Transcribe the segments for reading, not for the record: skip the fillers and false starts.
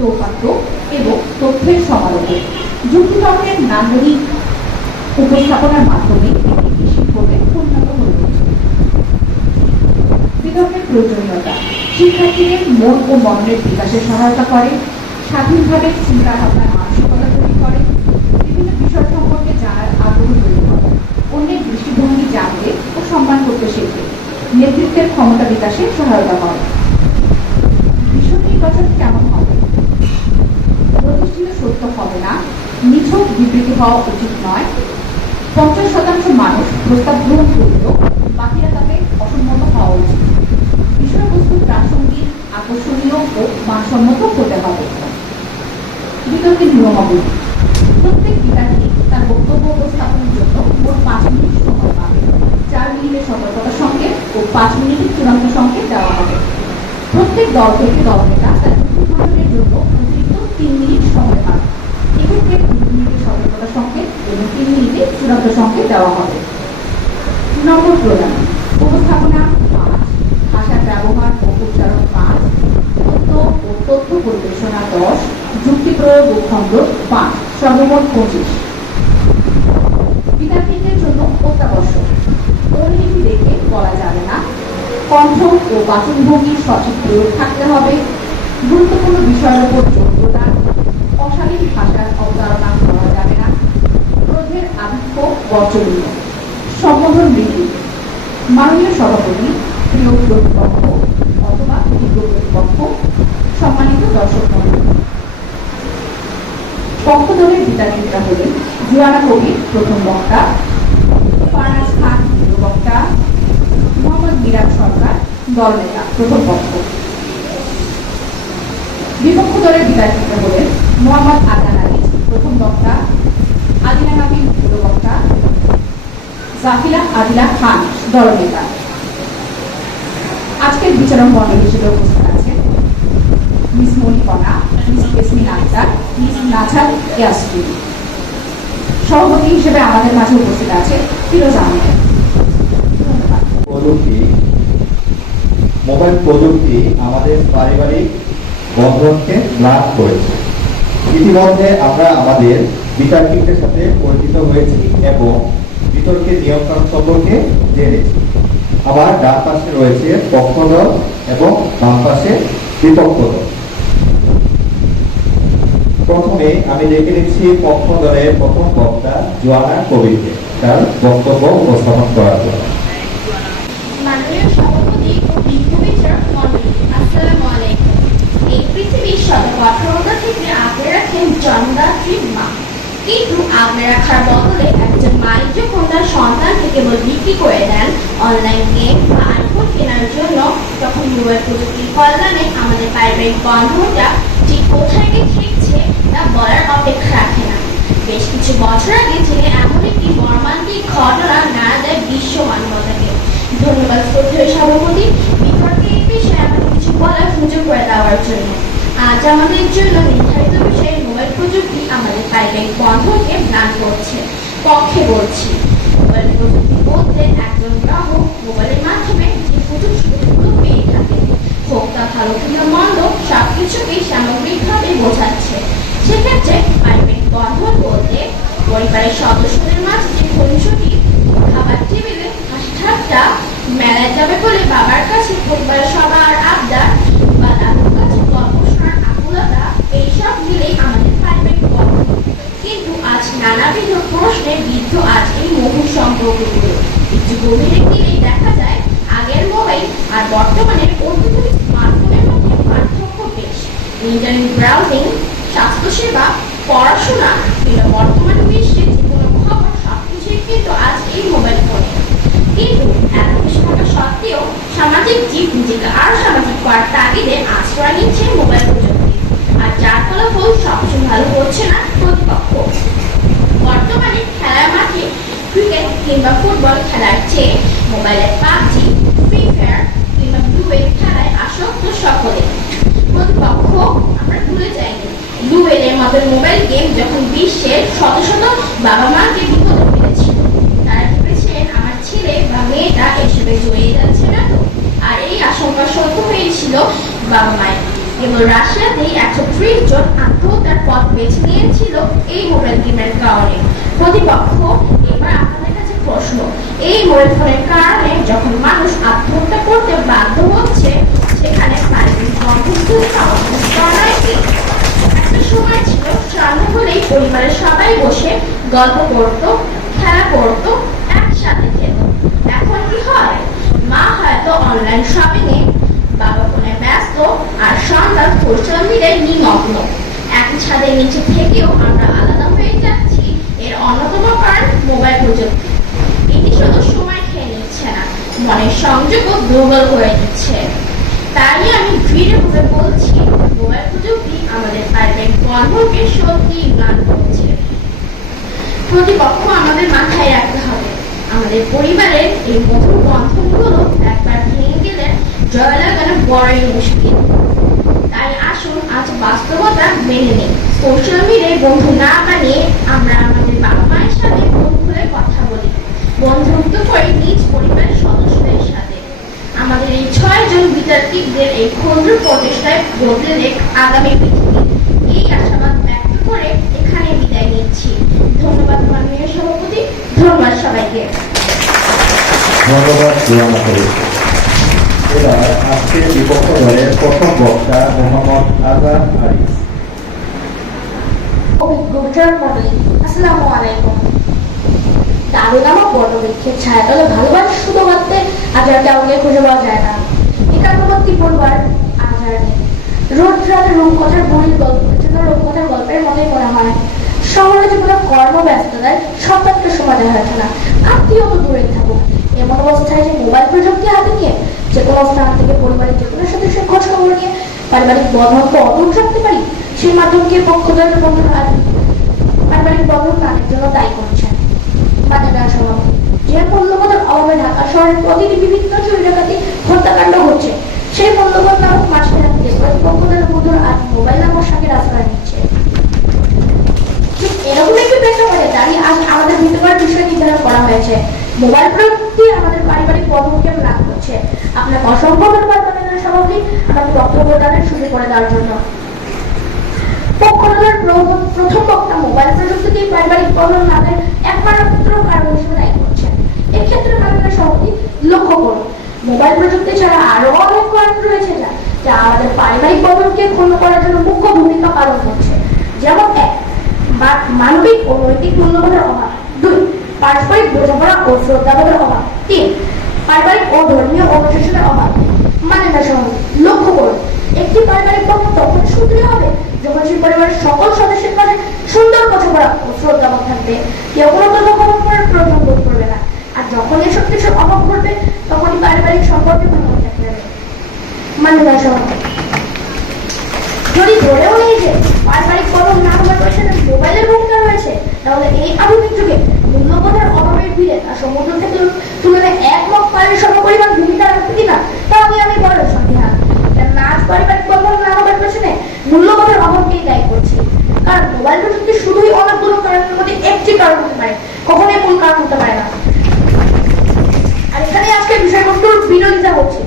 চৌপাত্র এবং তথ্যের সমালোচনা যুক্তিতর্কের নান্দনিক উপস্থাপনার মাধ্যমে একটি শিক্ষকে উন্নত হয়ে উঠছে। বিতর্কের প্রয়োজনীয়তা শিক্ষার্থীদের মন ও মননের বিকাশে সহায়তা করে, স্বাধীনভাবে চিন্তা ভাবনার মানসিকতা তৈরি করে, বিভিন্ন বিষয় সম্পর্কে জানার আগ্রহ তৈরি করে, অন্যের দৃষ্টিভঙ্গি জানতে ও সম্মান করতে শেখে, নেতৃত্বের ক্ষমতা বিকাশে সহায়তা করে। বিষয় নির্বাচন কেমন হবে? প্রতিষ্ঠিত সত্য হবে না, নিছক বিবৃতি হওয়া উচিত নয়। 50% মানুষ প্রস্তাব গ্রহণ করলেও বাকিরা তাতে অসম্মত হওয়া উচিত। বিষয়বস্তু প্রাসঙ্গিক, আকর্ষণীয় ও মানসম্মত হতে হবে। বিতর্কের নিয়মাবলী প্রত্যেক বিতর্কে তার বক্তব্য উপস্থাপনের জন্য মোট 5 মিনিট সময় পাবে। 4 মিনিটের সতর্কতা সংকেত ও 5 মিনিটের চূড়ান্ত সংকেত দেওয়া হবে। প্রত্যেক দল থেকে দলনেতা তার ভাষণের জন্য অতিরিক্ত 3 মিনিট সময় পাবে। এক্ষেত্রে 2 মিনিটের সতর্কতা সংকেত এবং 3 মিনিটের চূড়ান্ত সংকেত দেওয়া হবে। নম্বর প্রদান উপস্থাপনা 5, ভাষার ব্যবহার ও উচ্চারণ 5, তথ্য পরিবেশনা 10, যুক্তি প্রয়োগ ও খণ্ড 5, সর্বমোট 25। বিদ্যার্থীদের জন্য অত্যাবশ্যক পরিণতি দেখে বলা যাবে না, কণ্ঠ ও বাচনভঙ্গির সঠিক প্রয়োগ থাকতে হবে, গুরুত্বপূর্ণ বিষয়ের উপর জোর প্রদান, অশালীন ভাষার অবতারণা করা যাবে না, ক্রোধের আধিক্য বর্জনীয়। সম্বোধন বিধি মাননীয় সভাপতি, প্রিয় প্রতিপক্ষ অথবা অভিজ্ঞ প্রতিপক্ষ, সম্মানিত দর্শক মণ্ডলী। পক্ষদলের বিতর্কিতরা হলেন জুয়ানা কবির প্রথম বক্তা, ফারহাজ খান দ্বিতীয় বক্তা, মোহাম্মদ মিরাজ সরকার দলনেতা প্রথম পক্ষ। বিপক্ষ দলের বিতর্কিতরা হলেন মোহাম্মদ আদনান আলী প্রথম বক্তা, আদিনা নাবিল দ্বিতীয় বক্তা, জাহিলা আদিলা খান দলনেতা। আজকের বিচারক মণ্ডলী হিসেবে উপস্থিত আছেন miss Monikana, miss Yasmin Akhtar, miss Nazar Yasmin. সভাপতি হিসেবে আমাদের মাঝে উপস্থিত আছে ফিরোজ আহমেদ। মোবাইল প্রযুক্তি আমাদের পারিবারিক বন্ধনকে ম্লান করেছে। ইতিমধ্যে আমরা আমাদের বিতর্কিতদের সাথে পরিচিত হয়েছি এবং বিতর্কের নিয়মকানুন সম্পর্কে জেনেছি। আমার ডান পাশে রয়েছে পক্ষদল এবং বাম পাশে বিপক্ষ দল। প্রথমে আমি ডেকে নিচ্ছি পক্ষ দলের প্রথম বক্তা জুয়ানা কবিরকে তার বক্তব্য উপস্থাপন করার জন্য। মাননীয় সভাপতি ও বিজ্ঞ বিচারক মণ্ডলী, আসসালামু আলাইকুম। এই পৃথিবীর শত কঠোরতা থেকে আগলে রাখেন জন্মদাত্রীর মা, কিন্তু আগলে রাখার বদলে একজন মালিক যখন তার সন্তানকে কেবল বিক্রি করে দেন অনলাইন গেম বা আইফোন কেনার জন্য, তখন মোবাইল প্রযুক্তির কল্যাণে আমাদের পারিবারিক বন্ধনটা ঠিক কোথায় গিয়ে ঠেকছে তা বলার অপেক্ষা রাখে না। বেশ কিছু বছর আগে থেকে এমন একটি মর্মান্তিক ঘটনা নাড়া দেয় বিশ্ব মানবতাকে। ধন্যবাদ শ্রদ্ধেয় সভাপতি, বিতর্কে এই বিষয়ে আমাকে কিছু বলার সুযোগ করে দেওয়ার জন্য। আজ আমাদের জন্য নির্ধারিত বিষয়ে মোবাইল প্রযুক্তি আমাদের পারিবারিক বন্ধনকে ম্লান করছে। পক্ষে বলছি, মোবাইল প্রযুক্তি বলতে একজন গ্রাহক মোবাইলের মাধ্যমে যে সুযোগ সুবিধাগুলো পেয়ে থাকে, হোক তা ভালো কিংবা মন্দ, সবকিছুকেই সামগ্রিকভাবে বোঝাচ্ছে। সেক্ষেত্রে পারিবারিক বন্ধন বলতে পরিবারের সদস্যদের মাঝে যে খুনসুটি, খাবার টেবিলে হাসি ঠাট্টা, মেলায় যাবে বলে বাবার কাছে পরিবারের সবার আবদার বা দাদুর কাছে গল্প শোনার আকুলতা, এইসব মিলেই আমাদের পারিবারিক বন্ধন। কিন্তু আজ নানাবিধ প্রশ্নে বিদ্ধ আজ এই মধুর সম্পর্কগুলো। একটু গভীরে গেলেই দেখা যায় আগের মোবাইল আর বর্তমানের অত্যাধুনিক স্মার্টফোনের মধ্যে পার্থক্য বেশ। ইন্টারনেট ব্রাউজিং, স্বাস্থ্যসেবা, পড়াশোনা কিংবা বর্তমান বিশ্বে যে কোনো খবর সবকিছুই কিন্তু আজ এই মোবাইল ফোনে। কিন্তু এত কিছু থাকা সত্ত্বেও সামাজিক জীব নিজেকে আরো সামাজিক করার তাগিদে আশ্রয় নিচ্ছে মোবাইল প্রযুক্তি, আর যার ফলাফল সবচেয়ে ভালো হচ্ছে না প্রতিপক্ষ। বর্তমানে খেলার মাঠে ক্রিকেট কিংবা ফুটবল খেলার চেয়ে মোবাইলে পাবজি, ফ্রি ফায়ার কিংবা ব্লুওয়েল খেলায় আসক্ত সকলে। প্রতিপক্ষ আমরা ভুলে যাইনি, ব্লুওয়েলের মতো মোবাইল গেম যখন বিশ্বের শত শত বাবা মাকে বিপদে ফেলেছিল, তারা ভেবেছিলেন আমার ছেলে বা মেয়েটা এসবে জড়িয়ে যাচ্ছে না তো। আর এই আশঙ্কা সত্য হয়েছিল বাবা মায়ের। কেবল রাশিয়াতেই 130 জন আত্মহত্যার পথ বেছে নিয়েছিল এই মোবাইল গেমের কারণে। প্রতিপক্ষ, এবার আপনাদের কাছে প্রশ্ন, এই মোবাইল ফোনের কারণে যখন মানুষ আত্মহত্যা করতে বাধ্য হচ্ছে, সেখানে পারিবারিক বন্ধন নয় কি? একটা সময় ছিল সন্ধ্যা হলেই পরিবারের সবাই বসে গল্প করত, খেলা করত, একসাথে খেত। এখন কি হয়? মা হয়তো অনলাইন শপিং এ, বাবা ফোনে ব্যস্ত, আর সন্তান সোশ্যাল মিডিয়ায় নিমগ্ন। একই ছাদের নিচে থেকেও আমরা আলাদা হয়ে যাচ্ছি। এর অন্যতম কারণ মোবাইল প্রযুক্তি। এটি শুধু সময় খেয়ে নিচ্ছে না, মনের সংযোগও দুর্বল করে দিচ্ছে। তাই আমি দৃঢ়ভাবে বলছি, মোবাইল প্রযুক্তি আমাদের পারিবারিক বন্ধনকে সত্যি ম্লান করছে। প্রতিপক্ষ, আমাদের মাথায় রাখতে হবে, আমাদের পরিবারের এই মধুর বন্ধনগুলো একবার ভেঙে গেলে জয় লাগানো বড়ই মুশকিল। তাই আসুন আজ বাস্তবতা মেনে নিই। সোশ্যাল মিডিয়ায় বন্ধু না বানিয়ে আমরা আমাদের বাবা মায়ের সাথে মন খুলে কথা বলি, বন্ধুত্ব করি নিজ পরিবারের সদস্যদের সাথে। আমাদের এই 6 জন বিতার্কিকদের এই ক্ষুদ্র প্রচেষ্টায় বদলে দেখ আগামী পৃথিবী। এই আশাবাদ ব্যক্ত করে এখানে বিদায় নিচ্ছি। ধন্যবাদ মাননীয় সভাপতি, ধন্যবাদ সবাইকে। ধন্যবাদ জিয়ানা করিম। এবার আজকের বিপক্ষ দলের প্রথম বক্তা মোহাম্মদ আজাদ আরিফ। অভিজ্ঞ বিচারক মণ্ডলী, আসসালামু আলাইকুম। দারুণ আমার বর্ণবৃক্ষের ছায়াতলে ভালোবাসা শুধু মাত্রে আজ আর কাউকে খুঁজে পাওয়া যায় না। একান্নবর্তী পরিবার আজ আর নেই। রোজ রাতে রূপকথার বইয়ের গল্প যেন রূপকথার গল্পের মতোই মনে হয়। শহরে জীবনে কর্মব্যস্ততায় সতর্ক সময় দেওয়া হচ্ছে না, আত্মীয় তো দূরে থাকুক। এমন অবস্থায় যে মোবাইল প্রযুক্তি হাতে নিয়ে যে কোনো স্থান থেকে পরিবারের যে কোনো সদস্যের খোঁজ খবর নিয়ে পারিবারিক বন্ধনকে অটুট রাখতে পারি, সেই মাধ্যমকে পক্ষ দলের বন্ধুরা পারিবারিক বন্ধন তাদের জন্য দায়ী করছেন। বাজার সভাপতি, যে মূল্যবোধের অভাবে ঢাকা শহরের প্রতিটি বিভিন্ন চুরি ডাকাতি হত্যাকাণ্ড হচ্ছে, সেই মূল্যবোধ নামক মাঝে রাখতে পক্ষ দলের বন্ধুরা আজ মোবাইল নামক সাথে আশ্রয় নিচ্ছে। ঠিক এরকম একটি প্রেক্ষাপটে দাঁড়িয়ে আজ আমাদের ভিতরের বিষয় নির্ধারণ করা হয়েছে। মোবাইল প্রযুক্তি আমাদের পারিবারিক বন্ধনকে লাভ করছে। আপনাকে অসংখ্য ধন্যবাদ মাননীয় সভাপতি, আমাকে বক্তব্য দানের সুযোগ করে দেওয়ার জন্য। পক্ষ দলের প্রথম বক্তা মোবাইল প্রযুক্তিকে পারিবারিক বন্ধন লাভের একমাত্র কারণ হিসেবে দায়ী করছেন। এক্ষেত্রে মাননীয় সভাপতি লক্ষ্য করুন, মোবাইল প্রযুক্তি ছাড়া আরো অনেক কারণ রয়েছে যা আমাদের পারিবারিক বন্ধনকে ক্ষুণ্ণ করার জন্য মুখ্য ভূমিকা পালন করছে। যেমন 1, মানবিক ও নৈতিক মূল্যবোধের অভাব। 2, পারস্পরিক বোঝাপড়া ও শ্রদ্ধাবোধের অভাব। 3, পারিবারিক ও ধর্মীয় অনুশাসনের অভাব। মাননীয় সভাপতি লক্ষ্য করুন, একটি পারিবারিক বন্ধন তখন সুদৃঢ় হবে যখন সেই পরিবারের সকল সদস্যের কাছে সুন্দর বোঝাপড়া ও শ্রদ্ধাবোধ থাকবে। কেউ কোনো তথ্য করার প্রয়োজন বোধ করবে না। আর যখন এসব কিছুর অভাব ঘটবে, তখনই পারিবারিক সম্পর্কে ভাঙন দেখা যাবে। মাননীয় সভাপতি, যদি ধরেও নেই যে পারিবারিক বন্ধন না হওয়ার পেছনে মোবাইলের ভূমিকা রয়েছে, তাহলে এই আধুনিক যুগে মূল্যবোধের অভাবের ভিড়ে তার সমুদ্র থেকে তুলনায় 1 লক্ষ পায়ের সমপরিমাণ ভূমিকা রাখবে কিনা তাহলে আমি বড় সন্দেহান। কেননা আজ পারিবারিক বন্ধন না হওয়ার পেছনে মূল্যবোধের অভাবকেই দায়ী করছি। কারণ মোবাইল প্রযুক্তি শুধুই অনেকগুলো কারণের মধ্যে একটি কারণ হতে পারে, কখনোই মূল কারণ হতে পারে না। আর এখানে আজকে বিষয়বস্তুর বিরোধিতা হচ্ছে।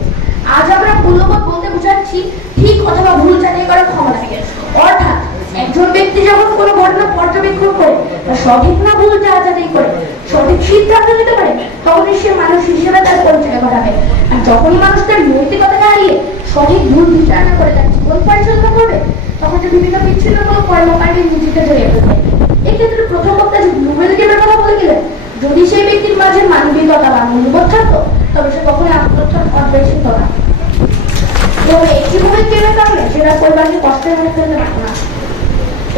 আজ আমরা মূল্যবোধ বলতে বোঝাচ্ছি ঠিক অথবা ভুল যাচাই করার ক্ষমতাকে। অর্থাৎ একজন ব্যক্তি যখন কোনো ঘটনা পর্যবেক্ষণ করে তা সঠিক না ভুল যাচাই করে সঠিক সিদ্ধান্ত নিতে পারে, তখনই সে মানুষ হিসেবে তার পরিচয় ঘটাবে। আর যখনই মানুষ তার নৈতিকতা হারিয়ে সঠিক ভুল বিচারণা করে তার জীবন পরিচালনা করবে, তখন সে বিভিন্ন বিচ্ছিন্নমূলক কর্মকাণ্ডে নিজেকে জড়িয়ে ফেলবে। এক্ষেত্রে প্রথম বক্তা যে মোবাইল গেমের কথা বলে গেলেন, যদি সেই ব্যক্তির মাঝে মানবিকতা বা মূল্যবোধ থাকতো, তবে সে কখনোই আত্মহত্যার পথ বেছে নিত না। এবং একটি মোবাইল গেমের কারণে সেটা পরিবারকে কষ্টের মধ্যে ফেলতে পারত না।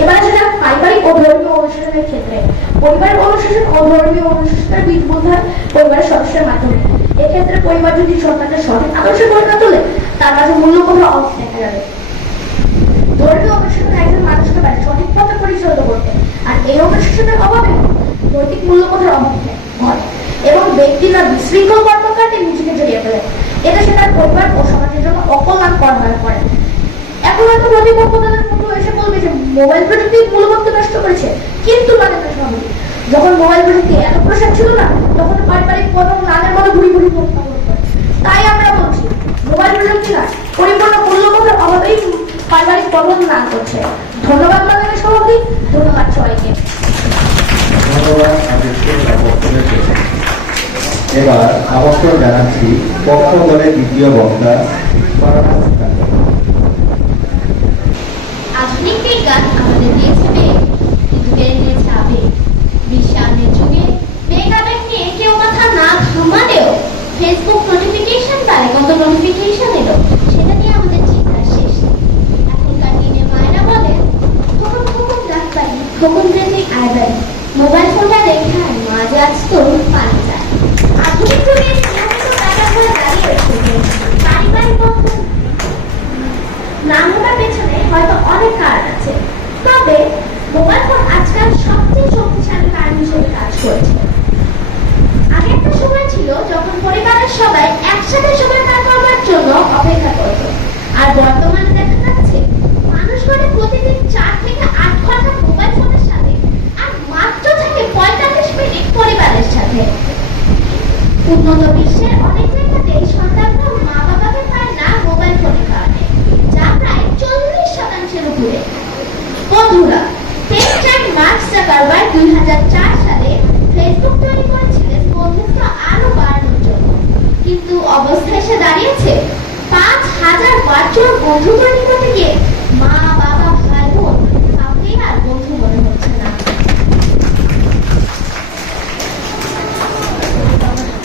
এবারে সেটা পারিবারিক ও ধর্মীয় অনুশাসনের ক্ষেত্রে পরিবারের অনুশাসন ও ধর্মীয় অনুশাসনের বীজ বোধ হয় পরিবারের সদস্যের মাধ্যমে। এক্ষেত্রে পরিবার যদি সন্তানকে সঠিক আদর্শে গড়ে না তোলে, তার মাঝে মূল্যবোধের অভাব দেখা যাবে। ধর্মীয় অনুশাসন একজন মানুষকে পারে সঠিক পথে পরিচালিত করতে, আর এই অনুশাসনের অভাবে নৈতিক মূল্যবোধের অভাব হয় এবং ব্যক্তিরা বিশৃঙ্খল কর্মকাণ্ডে নিজেকে জড়িয়ে ফেলে। এতে সে তার পরিবার ও সমাজের জন্য অকল্যাণকর হয়ে পড়ে। এখন হয়তো প্রতিপক্ষ তাদের মতো এসে বলবে যে মোবাইল প্রযুক্তি মূল্যবোধকে নষ্ট করেছে, কিন্তু মাননীয় সভাপতি, যখন মোবাইল প্রযুক্তি এত প্রসার ছিল না, তখন পারিবারিক বন্ধন নানের মতো ঘুরি ঘুরি তাই আমরা বলছি মোবাইল প্রযুক্তি না, পরিপূর্ণ মূল্যবোধের অভাবেই পারিবারিক বন্ধন দান করছে। ধন্যবাদ মাননীয় সভাপতি, ধন্যবাদ সবাইকে। ধন্যবাদ আমাদেরকে বক্তব্যের জন্য। এবার আমন্ত্রণ জানাচ্ছি পক্ষ দলের দ্বিতীয় বক্তা ফারহানা সিদ্দিক। আধুনিক বিজ্ঞান আমাদের দিয়েছে বেগ, কিন্তু কেড়ে নিয়েছে আবেগ। বিশ্বায়নের যুগে বেগ আবেগ নিয়ে কেউ মাথা না ঘামালেও ফেসবুক নোটিফিকেশন তারে কত নোটিফিকেশন এলো সেটা নিয়ে আমাদের চিন্তার শেষ নেই। এখনকার দিনে মায়েরা বলেন খোকন খোকন ডাক্তারি, খোকন যদি আইবেন মোবাইল ফোনটা রেখে আয়, মা যে আজ তোর পানি যায়। আধুনিক যুগে নিয়মিত টাকা হয়ে দাঁড়িয়ে এসেছে পারিবারিক বন্ধন নাম ওঠার পেছনে হয়তো অনেক কারণ আছে, তবে মোবাইল ফোন আজকাল সবচেয়ে শক্তিশালী কারণ হিসেবে কাজ করছে। আগে একটা সময় ছিল যখন পরিবারের সবাই একসাথে সময় কাটানোর জন্য অপেক্ষা করত, আর বর্তমানে দেখা যাচ্ছে মানুষ মানে প্রতিদিন 4 থেকে 8 ঘন্টা মোবাইল ফোনের সাথে আর মাত্র থাকে 45 মিনিট পরিবারের সাথে। উন্নত বিশ্বের অনেক জায়গাতেই সন্তানরা মা বাবাকে পায় না মোবাইল ফোনের কারণে, যা প্রায় 40% উপরে। বন্ধুরা, টেক মার্ক জাকারবার্গ 2004 সালে ফেসবুক তৈরি করেছিলেন বন্ধুত্ব আরো বাড়ানোর জন্য, কিন্তু অবস্থা এসে দাঁড়িয়েছে 5000 ভার্চুয়াল বন্ধু তৈরি করতে গিয়ে মা বাবা ভাই বোন কাউকেই আর বন্ধু মনে হচ্ছে না।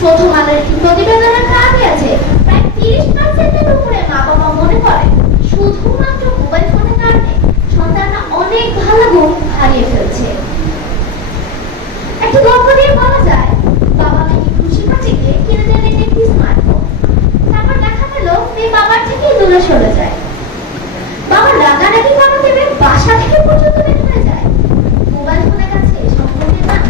প্রথম আলোর একটি প্রতিবেদনের কাজ আছে প্রায় 30%-এর উপরে মা বাবা মনে করে শুধুমাত্র মোবাইল ফোনের কারণে সন্তানরা অনেক ভালো গুণ হারিয়ে ফেলছে। একটি গল্প দিয়ে বলা যায়, বাবা মেয়েকে খুশি খুশিতে কিনে দিলেন একটি স্মার্টফোন। তারপর দেখা গেল মেয়ে বাবার থেকে দূরে সরে যায়। বাবা রাগারাগি করা দেবে বাসা থেকে পর্যন্ত বের হয়ে যায়। মোবাইল ফোনের কাছে সম্পর্কের মান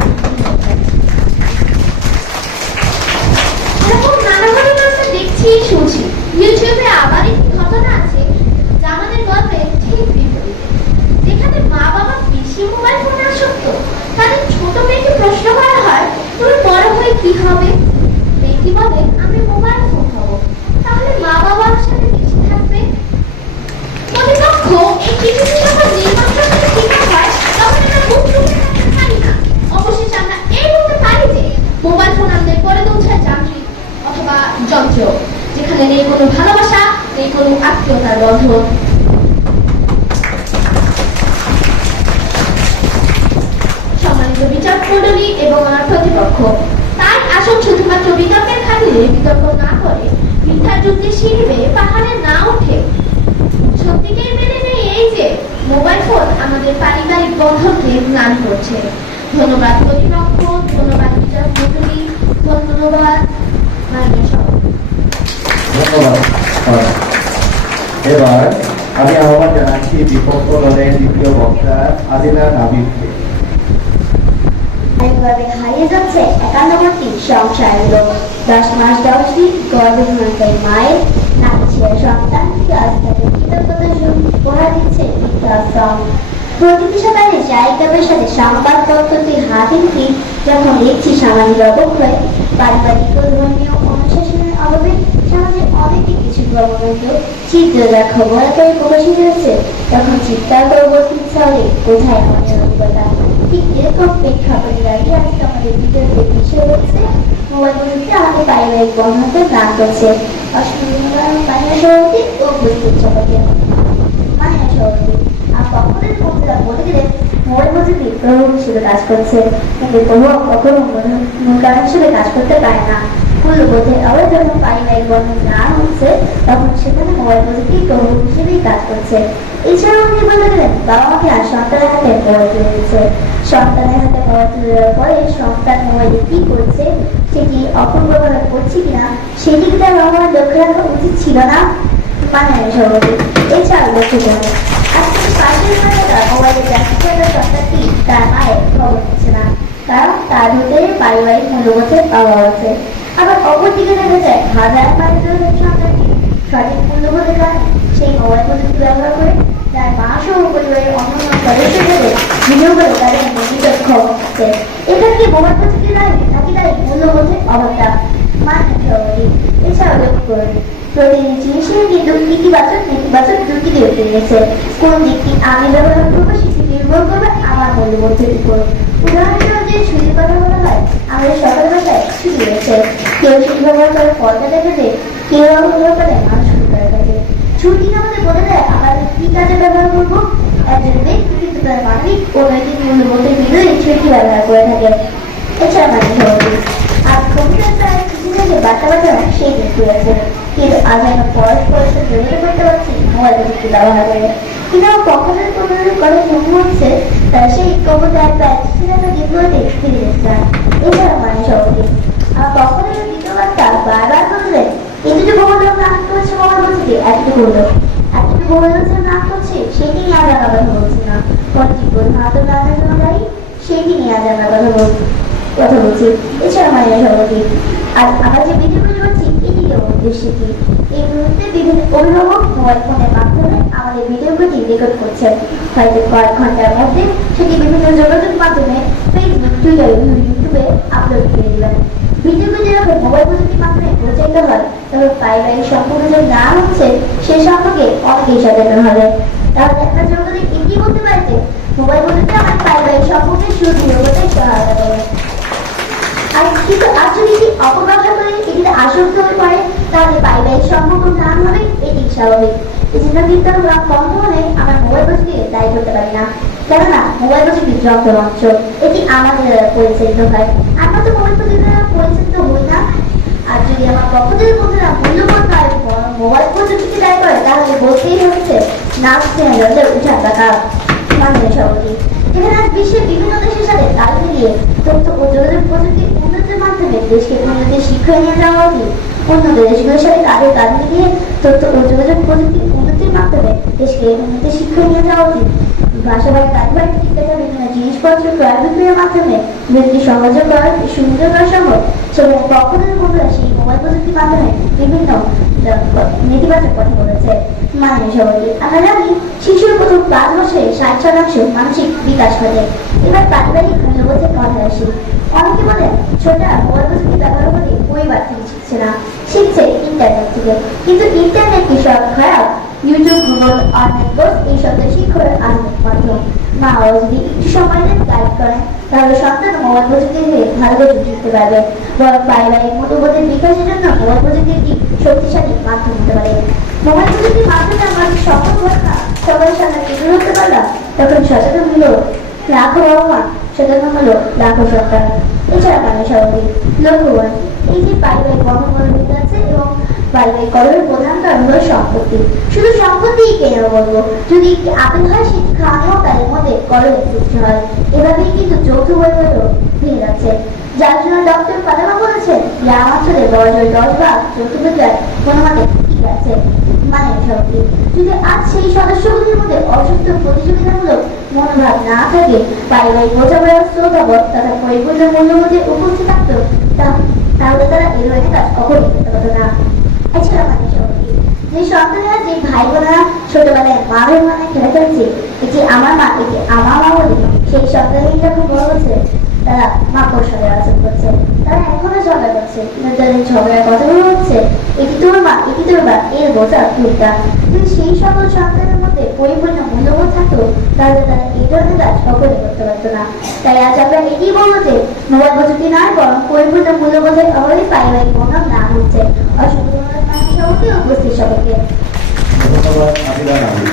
এরকম নানা ঘটনা আমরা দেখছি শুনছি। ইউটিউবে আবার একটি ঘটনা আছে যা আমাদের গল্পের ঠিক বিপরীতে, যেখানে মা বাবা বেশি মোবাইল ফোনে আসক্ত। তাদের ছোট মেয়েকে প্রশ্ন করা হয়, তুমি বড় হয়ে কি হবে? মেয়েটি বলে, আমি মোবাইল ফোন হবো। তাহলে মা বাবার সাথে বেশি থাকবে। প্রতিপক্ষ এই পৃথিবী যখন নির্বাচন শিকার হয় তখন আমরা মুখ লুকিয়ে থাকতে পারি না। অবশেষে আমরা এই বলতে পারি যে মোবাইল ফোন আমাদের করে তুলছে যান্ত্রিক অথবা যন্ত্র, যেখানে নেই কোনো ভালোবাসা, নেই কোনো আত্মীয়তার বন্ধন। সম্মানিত বিচারক মণ্ডলী এবং আমার প্রতিপক্ষ, তাই আসুন শুধুমাত্র বিতর্কের খাতিরে বিতর্ক না করে মিথ্যার যুদ্ধে সিঁড়ি বেয়ে পাহাড়ে না উঠে সত্যিকেই মেনে নেই এই যে মোবাইল ফোন আমাদের পারিবারিক বন্ধনকে ম্লান করছে। ধন্যবাদ প্রতিপক্ষ, ধন্যবাদ বিচারক মণ্ডলী, ধন্যবাদ মাননীয় সভাপতি। ধন্যবাদ। এবার আমি আহ্বান জানাচ্ছি বিপক্ষ দলের দ্বিতীয় বক্তা আদিলা নাবিদকে। একভাবে হারিয়ে যাচ্ছে 91টি সংসারের লোক। 10 মাস 10 দিন গর্ভধারণকারী মায়ের নাতি ছেলে সন্তানকে আজ তাদের কৃতজ্ঞতা উপহার দিচ্ছে বৃদ্ধাশ্রম। প্রতিটি সকালে চায়ের কাপের সাথে সংবাদপত্রটি হাতে নিয়ে যখন দেখছি সামাজিক অবক্ষয়, পারিবারিক ও ধর্মীয় অনুশাসনের অভাবে সমাজে অনেকে কিছু ক্রমাগত চিত্র যা খবর আকারে প্রকাশিত হচ্ছে, তখন চিৎকার পরবর্তী চলে কোথায় আমাদের অভিজ্ঞতা। ঠিক এরকম প্রেক্ষাপটে দাঁড়িয়ে আজকে আমাদের বিতর্কের বিষয় হচ্ছে মোবাইল প্রযুক্তি আমাদের পারিবারিক বন্ধনকে দান করছে। অসংখ্য মাননীয় সভাপতি ও উপস্থিত সভাপতি, মাননীয় সভাপতি, আর কখনোই বক্তৃতা বলে দিলেন মোবাইল প্রযুক্তি প্রভাব হিসেবে কাজ করছে, কিন্তু প্রভাব কখনো মূল কারণ হিসেবে কাজ করতে পারে না। মূল্যবোধের আবার যখন পারিবারিক বন্ধন না হচ্ছে তখন সেখানে মোবাইল প্রযুক্তি প্রভাব হিসেবেই কাজ করছে। এছাড়াও উনি বলে গেলেন বাবা মাকে আর সন্তানের হাতে মোবাইল তুলে দিচ্ছে। সন্তানের হাতে মোবাইল তুলে দেওয়ার পরে সন্তান মোবাইলে কি করছে, সেটি অপব্যবহার করছে কিনা সেদিকে তার বাবা মার লক্ষ্য রাখা উচিত ছিল না, মাননীয় সভাপতি। এছাড়াও লক্ষ্য করেন আজকে পাশের মায়েরা মোবাইলে ব্যক্তিগত সন্তানটি তার মায়ের খবর নিচ্ছে না, কারণ তার ভিতরে পারিবারিক মূল্যবোধের অভাব আছে। আবার অপরদিকে দেখা যায় হাজার পারিবারিক সন্তানটি সঠিক মূল্যবোধের কারণে সেই মোবাইল প্রযুক্তি ব্যবহার করে তার মা সহ পরিবারের অন্যান্য সদস্যদের ভিডিও করে তাদের নিয়মিত খবর নিচ্ছে। এটা কি মোবাইল প্রযুক্তির দায়ী নাকি দায়ী মূল্যবোধের অভাবটা, মাননীয় সভাপতি? এছাড়াও করে। প্রতিটি জিনিসের কিন্তু ইতিবাচক নেতিবাচক দুটি দিক রয়েছে। কোন দিকটি আমি ব্যবহার করবো সেটি নির্ভর করবে আমার মূল্যবোধের উপর। উদাহরণস্বরূপ যদি ছুটির কথা বলা হয়, আমাদের সকাল বেলায় ছুটি রয়েছে। কেউ ছুটি ব্যবহার করে পর্দা দেখাতে, কেউ ব্যবহার করে মানুষ করে থাকে। ছুটি আমাদের বলে দেয় আমরা কি কাজে ব্যবহার করবো। একজন ব্যক্তি কিন্তু তার মানবিক ও নৈতিক মূল্যবোধের বিরুদ্ধে ছুটি ব্যবহার করে থাকে। এছাড়া মানুষ হবে আজ কম্পিউটার প্রায় কিছুদিন আগে বার্তা পাঠানো সেই দিকটি আছে, কিন্তু আজ আমরা পরস্পরের সাথে যোগাযোগ করতে পারছি মোবাইল প্রযুক্তি ব্যবহার করে। কিন্তু আমার কখনোর কথা মনে হচ্ছে তারা সেই কম্পিউটার প্রায় কিছুদিন আগে দিনগুলোতে ফিরে যেতে চায়। এছাড়া মানুষ হবে আমার কখনোর দ্বিতীয় বার্তা বারবার বললে এতটুকু হলো নাম করছে মোবাইল প্রযুক্তি, এতটুকু হলো নাম করছে সেটি নিয়ে আজ আমরা কথা বলছি না। কোনটি প্রধানত নামের জন্য দায়ী সেটি নিয়ে আজ আমরা কথা বলছি। এছাড়া মানে সভাপতি আর আমরা যে ভিডিও তৈরি করছি এটিকে উদ্দেশ্য কি, এই মুহূর্তে বিভিন্ন অভিভাবক মোবাইল ফোনের মাধ্যমে আমাদের ভিডিওগুলি রেকর্ড করছেন। হয়তো কয়েক ঘন্টার মধ্যে সেটি বিভিন্ন যোগাযোগ মাধ্যমে ফেসবুক, টুইটার, ইউটিউবে আপলোড করে দেবেন। ভিডিওগুলি যখন মোবাইল প্রযুক্তির মাধ্যমে প্রচারিত হয় তখন পারিবারিক সম্পর্ক যে না হচ্ছে সে সম্পর্কে অনেকেই সচেতন হবে। তাহলে একটা যোগাযোগ এটি বলতে পারে যে মোবাইল প্রযুক্তি আমার পারিবারিক সম্পর্কের সুদৃঢ় করতে সহায়তা করে। আর কিন্তু আর যদি এটি অপব্যবহার করে এটিতে আসক্ত হয়ে পড়ে তাহলে পারিবারিক সম্পর্ক নাম হবে এটি স্বাভাবিক। এই জন্য কিন্তু আমরা কম ধরনের আমার মোবাইল প্রযুক্তিকে দায়ী করতে পারি না, কেননা মোবাইল প্রযুক্তি যন্ত্রমঞ্চ এটি আমাদের দ্বারা পরিচালিত হয়। আমরা তো মোবাইল প্রযুক্তি দ্বারা পরিচালিত হই না। আর যদি আমার পক্ষ থেকে বন্ধুরা মূল্যবোধ নয় মোবাইল প্রযুক্তিকে দায়ী করে তাহলে বলতেই হচ্ছে নাচতে উঠান টাকা মানুষের সভাপতি। যেখানে আজ বিশ্বের বিভিন্ন দেশের সাথে তাল মিলিয়ে তথ্য ও যোগাযোগ প্রযুক্তির উন্নতির মাধ্যমে দেশকে উন্নতির শিক্ষায় নিয়ে যাওয়া উচিত। উন্নত দেশগুলোর সাথে কাঁধে মিলিয়ে তথ্য ও যোগাযোগ প্রযুক্তির উন্নতির মাধ্যমে দেশকে উন্নতির শিক্ষায় নিয়ে যাওয়া উচিত। বাসাবাড়ি কাজবাড়ি থেকে বিভিন্ন জিনিসপত্র ক্রয় বিক্রয়ের মাধ্যমে ব্যক্তি সহযোগ করার সুন্দর করা সম্ভব। সেখানে পক্ষদের বন্ধুরা সেই মোবাইল প্রযুক্তির মাধ্যমে বিভিন্ন নেতিবাচক কথা বলেছে। মাননীয় সভাপতি আমরা জানি শিশুর প্রথম 5 বছরে 60% মানসিক বিকাশ ঘটে। এবার পারিবারিক মূল্যবোধের কথা আসি। অনেকে বলেন ছোটরা মোবাইল প্রযুক্তি ব্যবহার করে পরিবার থেকে শিখছে না, শিখছে ইন্টারনেট থেকে। কিন্তু ইন্টারনেট কি সব খারাপ? ইউটিউব, গুগল, অনলাইন কোর্স এইসব শিক্ষার আধুনিক মাধ্যম। মা ও যদি একটু সময় দেন গাইড করেন তাহলে সন্তান মোবাইল প্রযুক্তি দিয়ে ভালোভাবে শিখতে পারবে। বরং পারিবারিক মূল্যবোধের বিকাশের জন্য মোবাইল প্রযুক্তি একটি শক্তিশালী মাধ্যম হতে পারে। মোবাইল প্রযুক্তির মাধ্যমে আমাদের সকল ঘটনা সবার সামনে তুলে ধরতে পারলাম, তখন সচেতন হলো লাখো বাবা মা, সচেতন হলো লাখো সরকার। এছাড়া মানুষ সভাপতি লক্ষ্য করেন এই যে পারিবারিক বন্ধন আছে এবং পারিবারিক কলমের প্রধান কারণ হলো সম্পত্তি। শুধু সম্পত্তি কেন বলবো, যদি একটি আপেল হয় সেটি খাওয়ানো তাদের মধ্যে কলমের সৃষ্টি হয়। এভাবেই কিন্তু যৌথ পরিবারও ভেঙে যাচ্ছে। যার জন্য ডক্টর পাদামা বলেছেন গ্রামাঞ্চলে বড়জোর 10 ভাগ যৌথ পরিবার কোনো মতে ঠিক আছে। মানে সভাপতি যদি আজ সেই সদস্যগুলির মধ্যে অসুস্থ প্রতিযোগিতামূলক মনোভাব না থাকে, পারিবারিক বোঝাপড়া, শ্রদ্ধাবোধ তথা পরিপূর্ণ মূল্যবোধের উপস্থিত থাকতো, তাহলে তারা এই ধরনের কাজ কখনই করতে পারতো না। এছাড়া মানে সভাপতি যে সন্তানেরা, যে ভাই বোনেরা ছোটবেলায় মা ভাই মানে খেলা খেলছে এটি আমার মা এটি আমার মা বলে, সেই সন্তানই যখন বড় হচ্ছে তারা মাকড় সাথে আচরণ করছে। তারা এখনো ঝগড়া করছে, কিন্তু তাদের ঝগড়ার কথাগুলো হচ্ছে এটি তোর মা এটি তোর মা, এর বোঝা তুলটা। যদি সেই সকল সন্তানের মধ্যে পরিপূর্ণ মূল্যবোধ থাকতো তাহলে তারা এই ধরনের কাজ কখনই করতে পারতো না। তাই আজ আমরা এটি বলবো যে মোবাইল প্রযুক্তি নয় বরং পরিপূর্ণ মূল্যবোধের অভাবে পারিবারিক বন্ধন না হচ্ছে। অসংখ্য উপস্থিত সবাইকে ধন্যবাদ আবিদা নাবি।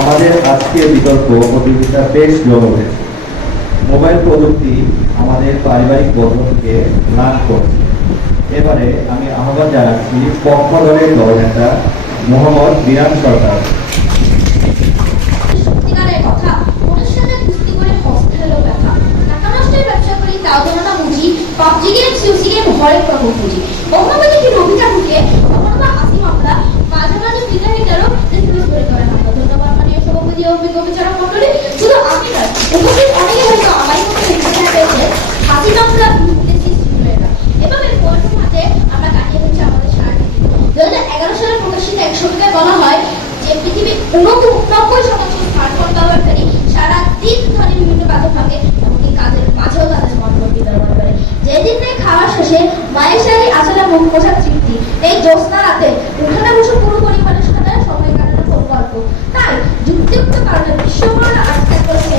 আমাদের আজকের বিতর্ক প্রতিযোগিতা বেশ জমে উঠেছে। মোবাইল প্রযুক্তি আমাদের পারিবারিক বন্ধনকে নাশ করছে। এবারে আমি আহ্বান জানাচ্ছি পক্ষ দলের দলনেতা মোহাম্মদ বিরান সরকার। সত্যিকারের কথা ওদের সাথে কুস্তি করে হস্টেল ব্যথা টাকা নষ্টের ব্যবসা করি তাও যেন না বুঝি। পাবজি গেম, সিওসি গেম হরেক রকম বুঝি। কখনো বা দেখি রবিটা ঢুকে, কখনো বা হাসি মামলা, মাঝে মাঝে বিজ্ঞানীদেরও রিকোয়েস্ট করে করেন। আমরা ধন্যবাদ মাননীয় সভাপতি ও অভিজ্ঞ বিচারক মন্ডলী। শুধু আমি নয়, উপস্থিত অনেকে হয়তো আমারই মতো এখানে পেয়েছে হাসি মামলা এভাবে পরিমাণ হাতে আমরা কাটিয়ে হচ্ছে আমাদের সারাটি। 2011 সালে প্রকাশিত এক সূত্রে বলা হয় যে পৃথিবীর 89% স্মার্টফোন ব্যবহারকারী সারা দিন ধরে বিভিন্ন কাজে থাকে, এমনকি কাজের মাঝেও তাদের স্মার্টফোন ব্যবহার করে। যেদিন খাওয়ার শেষে মায়ের শাড়ি আসলে মুখ পোষার তৃপ্তি এই জ্যোৎস্না রাতে উঠানে বসে পুরো পরিবারের সাথে সময় কাটানোর প্রকল্প। তাই যুক্তিযুক্ত কারণে বিশ্বব্রহ্মাণ্ড আবিষ্কার করেছে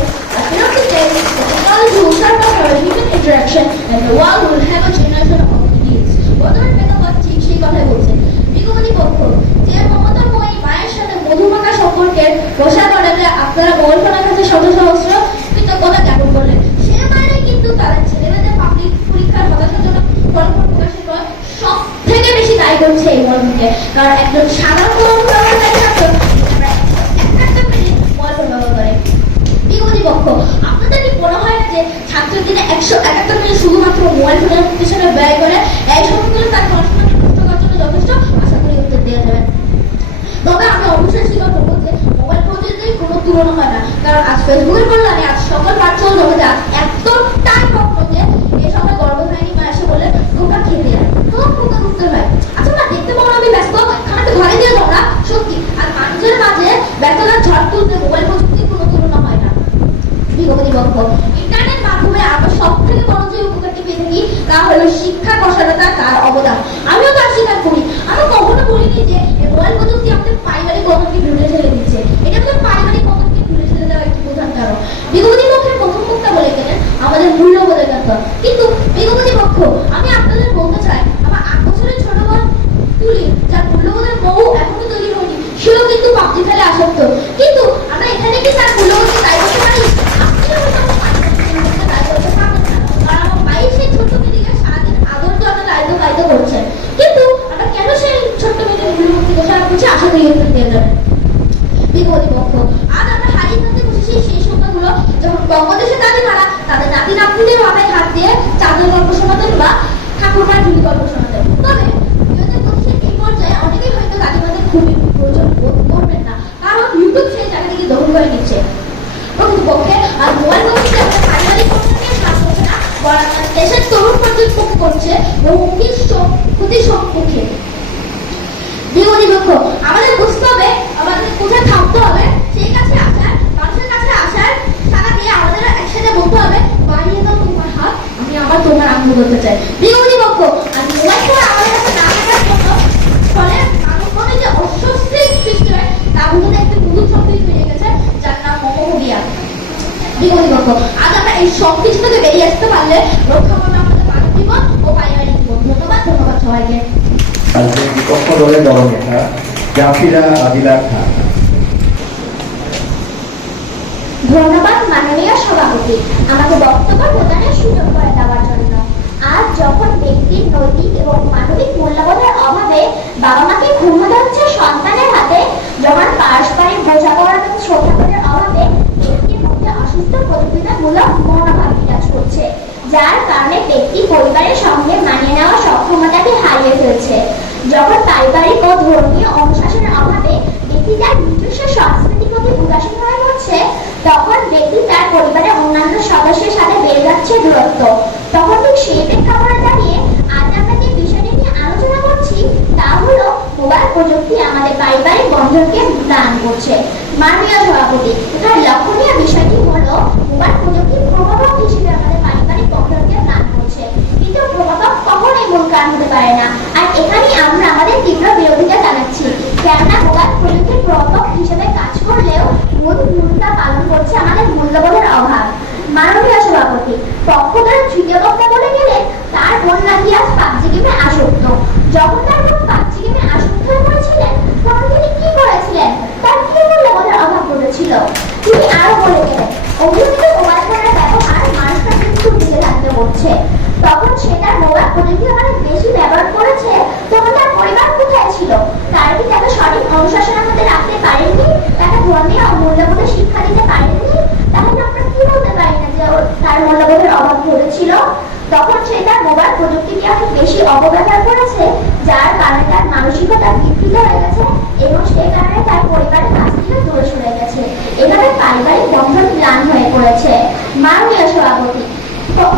technology will serve us for human interaction and the world will have a generation of idiots. বর্তমান প্রেক্ষাপট ঠিক সেই কথাই বলছে। বিজ্ঞানী পক্ষ যে মমতাময়ী মায়ের সাথে মধুমাখা সম্পর্কের প্রসার ঘটাতে আপনারা মোবাইল কাছে শত সহস্র কৃতজ্ঞতা জ্ঞাপন করলেন, সে মায়েরাই কিন্তু তাদের ছেলেমেয়েদের পাবলিক পরীক্ষার হতাশাজনক ফলাফল প্রকাশের পর সব থেকে বেশি দায়ী করছে এই মর্মকে। কারণ একজন সাধারণ ব্যবহারকারী ছাত্র একটা মিনিট মোবাইল ফোন ব্যবহার করে। বিজ্ঞানী পক্ষ আপনাদের কি মনে হয় না যে ছাত্রের দিনে 171 মিনিট শুধুমাত্র মোবাইল ফোনের পিছনে ব্যয় করে এই সময়গুলো তার পড়াশোনা নষ্ট করার জন্য যথেষ্ট? আশা করি উত্তর দেওয়া যাবে। তবে আমি অবশ্যই স্বীকার করবো যে মোবাইল প্রযুক্তির কোনো তুলনা হয় না। কারণ আজ ফেসবুকের কল্যাণে আজ সকল পাঠ্যল জগতে আজ এতটাই ভক্ত যে এই সময় গর্ভধারিণী মা এসে বলে তোমরা খেতে যায় তো খোকা উত্তর হয়, আচ্ছা না দেখতে পাবো আমি ব্যস্ত, খানাটা ঘরে দিয়ে তোমরা সত্যি। আর মানুষের মাঝে ব্যস্ততার ঝড় তুলতে মোবাইল প্রযুক্তির কোনো তুলনা হয় না। বিজ্ঞানী পক্ষ ইন্টারনেট মাধ্যমে আমরা সব থেকে বড় যে উপকারটি পেয়ে থাকি তা হলো শিক্ষা প্রসারতা, তার অবদান। আমিও তা স্বীকার করি। আমি কখনো বলিনি যে মোবাইল প্রযুক্তি আমাদের পারিবারিক বন্ধনকে দূরে ঠেলে দিচ্ছে। এটা আমাদের পারিবারিক বন্ধনকে দূরে ঠেলে দেওয়ার একটি প্রধান কারণ। বিজ্ঞানী পক্ষের প্রথম বক্তা বলে গেলেন আমাদের মূল্যবোধের কথা। কিন্তু বিজ্ঞানী পক্ষ আমি আপনাদের বলতে চাই, আমার 8 বছরের ছোট বোন তুলি যার মূল্যবোধের বউ এখনো তৈরি হয়নি, সেও কিন্তু পাবজি খেলে আসক্ত। কিন্তু আমরা এখানে কি তার মূল্যবোধকে দায়ী করতে পারি? করছেন, কিন্তু আমরা কেন সেই ছোট্ট মেয়েদের মূল্যবোধকে দোষারোপ করছি? আশা করি উত্তর দিয়ে যাবেন। বিজ্ঞানী পক্ষ আজ আমরা হারিয়ে ফেলতে বসেছি সেই সময়গুলো যখন বঙ্গদেশের দাদিমারা তাদের নাতি নাতনিদের মাথায় হাত দিয়ে চাঁদের গল্প শোনাতেন বা ঠাকুরমার ঝুলি গল্প শোনাতেন। তবে এই পর্যায়ে অনেকেই হয়তো দাদিমাদের খুবই প্রয়োজন বোধ করবেন না, কারণ ইউটিউব সেই জায়গাটিকে দখল করে নিচ্ছে। প্রকৃতপক্ষে আর মোবাইল প্রযুক্তি আমাদের পারিবারিক বন্ধনকে সাহায্য করছে না, বরং দেশের তরুণ প্রজন্মকে করছে বহুমুখী ক্ষতির সম্মুখীন। বিজ্ঞানী পক্ষ আমাদের বুঝতে হবে, আমাদের কোথায় থামতে হবে, সেই কাছে আসার মানুষের কাছে আসার টাকা দিয়ে আমাদের একসাথে বলতে হবে বাড়িয়ে দাও তোমার হাত, আমি আবার তোমার আঙ্গুল করতে চাই। বিজ্ঞানী পক্ষ আর মোবাইল ফোন আমাদের কাছে না থাকার জন্য ফলে মানুষ মনে যে অস্বস্তি সৃষ্টি হয় তা বুঝতে একটি নতুন শব্দ হয়ে গেছে যার নাম মোমোফোবিয়া। বিজ্ঞানী পক্ষ আজ আমরা এই সব কিছু থেকে বেরিয়ে আসতে পারলে রক্ষা করবে আমাদের মানব জীবন ও পারিবারিক জীবন। ধন্যবাদ সবাইকে। বিপক্ষ দলের দলনেতা জাফিরা আদিলা খান। ধন্যবাদ মাননীয় সভাপতি আমাকে বক্তব্য প্রদানের সুযোগ করে দেওয়ার জন্য। আজ যখন ব্যক্তির নৈতিক এবং মানবিক মূল্যবোধের অভাবে বাবা মাকে ঘুমো হচ্ছে সন্তানের হাতে, যখন পারস্পরিক বোঝাপড়ার এবং শ্রদ্ধাবোধের অভাবে ব্যক্তির মধ্যে অসুস্থ প্রতিযোগিতামূলক মনোভাব বিরাজ করছে, যার কারণে ব্যক্তি পরিবারের সঙ্গে মানিয়ে নেওয়ার সক্ষমতাকে হারিয়ে ফেলছে। যখন পারিবারিক ও ধর্মীয় অনুশাসনের অভাবে ব্যক্তি তার নিজস্ব সংস্কৃতির প্রতি উদাসীন হয়ে পড়ছে, তখন ব্যক্তি তার পরিবারের অন্যান্য সদস্যের সাথে বেড়ে যাচ্ছে দূরত্ব। তখন ঠিক সেই প্রেক্ষাপটে দাঁড়িয়ে আজ আমরা যে বিষয়টি নিয়ে আলোচনা করছি তা হলো মোবাইল প্রযুক্তি আমাদের পারিবারিক বন্ধনকে দান করছে। মাননীয় সভাপতি, তার লক্ষণীয় বিষয়টি হলো মোবাইল প্রযুক্তি প্রভাবক হিসেবে আমাদের পারিবারিক বন্ধনকে দান করছে, কিন্তু প্রভাবক কখনোই মূল কারণ হতে পারে না। আর এখানেই আমরা আমাদের তীব্র বিরোধিতা জানাচ্ছি, কেননা মোবাইল প্রযুক্তির প্রভাবক হিসেবে কাজ করলেও মূল ভূমিকা পালন করছে আমাদের মূল্যবোধের অভাব। মাননীয় সভাপতি, পক্ষধর তৃতীয় বক্তা বলে গেলেন তার বোন নাকি আজ পাবজি গেমে আসক্ত। যখন তার বোন পাবজি গেমে আসক্ত হয়ে পড়েছিলেন তখন তিনি কি করেছিলেন, তার কি মূল্যবোধের অভাব ঘটেছিল? তিনি আরো বলে গেলেন অভিযুক্ত মোবাইল ফোনের ব্যবহার মানুষকে কিন্তু দিকে থাকতে করছে। তখন সে তার মোবাইল প্রযুক্তি অনেক বেশি ব্যবহার করেছে, তখন তার পরিবার কোথায় ছিল? তারা কি তাকে সঠিক অনুশাসনের মধ্যে রাখতে পারেননি, তাকে ধর্মীয় মূল্যবোধের শিক্ষা দিতে পারেননি? তাহলে আমরা কি বলতে পারি না যে তার মূল্যবোধের অভাব ঘটেছিল? তখন সে তার মোবাইল প্রযুক্তিকে অনেক বেশি অপব্যবহার করেছে, যার কারণে তার মানসিকতা বিকৃত হয়ে গেছে এবং সেই কারণে তার পরিবারের কাছ থেকে দূরে সরে গেছে। এভাবে পারিবারিক বন্ধন ম্লান হয়ে পড়েছে। মাননীয় সভাপতি,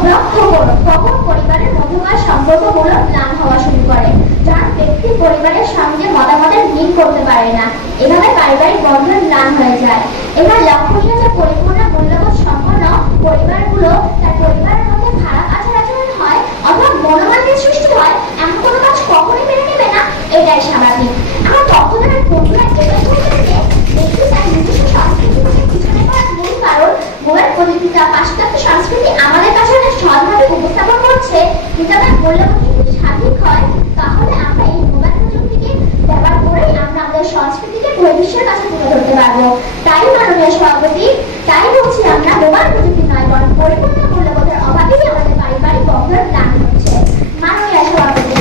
লক্ষ্য করুন কখন পরিবারের মধ্যকার সম্পর্কগুলো ম্লান হওয়া শুরু করে, যার ব্যক্তি পরিবারের সঙ্গে মতামতের মিল করতে পারে না। এভাবে পারিবারিক বন্ধন ম্লান হয়ে যায়। এবার লক্ষণীয় যে পরিপূর্ণ মূল্যবোধ সম্পন্ন পরিবারগুলো তার পরিবারের মধ্যে খারাপ আচার আচরণ হয় অথবা মনোমালিন্য সৃষ্টি হয় এমন কোনো কাজ কখনোই মেনে নেবে না, এটাই স্বাভাবিক। আমার তত্ত্বধারণ বন্ধুরা এটাই বলবেন যে ব্যক্তি তার নিজস্ব সংস্কৃতিকে পিছনে পড়ার মূল কারণ মোবাইল প্রযুক্তিটা পাশ্চাত্য সংস্কৃতি আমাদের কাছে অনেক সহজভাবে উপস্থাপন করছে, কিন্তু আমার মূল্যবোধ যদি সঠিক হয় তাহলে আমরা এই মোবাইল প্রযুক্তিকে ব্যবহার করেই আমরা আমাদের সংস্কৃতিকে বহির্বিশ্বের কাছে তুলে ধরতে পারবো। তাই মাননীয় সভাপতি, তাই বলছি আমরা মোবাইল প্রযুক্তি নয় বরং পরিপূর্ণ মূল্যবোধের অভাবেই আমাদের পারিবারিক বন্ধন দান হচ্ছে। মাননীয় সভাপতি,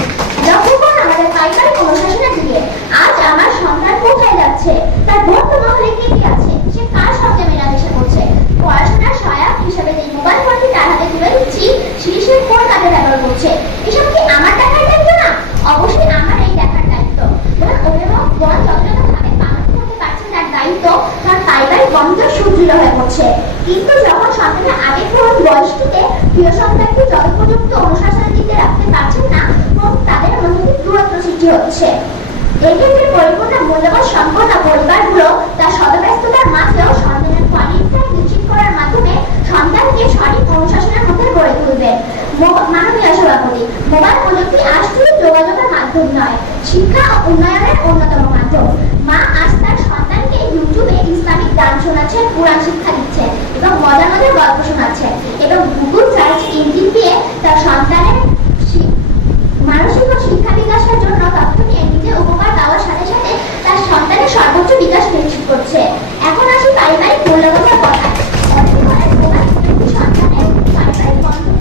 লক্ষ্য করুন আমাদের পারিবারিক অনুশাসনের দিকে। আজ আমার সন্তান কোথায় যাচ্ছে, তার বন্ধু মহলে কে কে আছে, সে কার সঙ্গে মেলামেশা করছে, পড়াশোনার সহায়ক হিসেবে যে মোবাইল ফোনটি তার হাতে তুলে দিচ্ছি সেটি সে কোন কাজে ব্যবহার করছে, এসব কি আমার দেখার দায়িত্ব না? অবশ্যই আমার এই দেখার দায়িত্ব। যেমন অভিভাবকগণ যথাযথভাবে পালন করতে পারছেন তার দায়িত্ব, তার পারিবারিক বন্ধন সুদৃঢ় হয়ে পড়ছে। কিন্তু যখন সন্তানের আবেগপ্রবণ বয়সটিতে প্রিয় সন্তানকে যথোপযুক্ত অনুশাসনের দিকে রাখতে পারছেন না, এবং তাদের মধ্যে দূরত্ব সৃষ্টি হচ্ছে। এক্ষেত্রে পরিপূর্ণ মূল্যবোধ সম্পন্ন পরিবারগুলো তার সদব্যস্ততার মাঝেও সন্তানের কোয়ালিটিটাই নিশ্চিত করার মাধ্যমে সন্তানকে সঠিক অনুশাসনের মধ্যে গড়ে তুলবে। মাননীয় সভাপতি, মোবাইল প্রযুক্তি আজ শুধু যোগাযোগের মাধ্যম নয়, শিক্ষা ও উন্নয়নের অন্যতম মাধ্যম। মা আজ তার সন্তানকে ইউটিউবে ইসলামিক গান শোনাচ্ছেন, কোরআন শিক্ষা দিচ্ছেন এবং মজার মজার গল্প শোনাচ্ছেন, এবং গুগল সার্চ ইঞ্জিন দিয়ে তার সন্তানের মানসিক ও শিক্ষা বিকাশের জন্য তথ্য নিয়ে নিজের উপকার দেওয়ার সাথে সাথে তার সন্তানের সর্বোচ্চ বিকাশ নিশ্চিত করছে। এখন আসি পারিবারিক মূল্যবোধের কথায়। অনেকে বলেন মোবাইল প্রযুক্তি সন্তানের পারিবারিক বন্ধন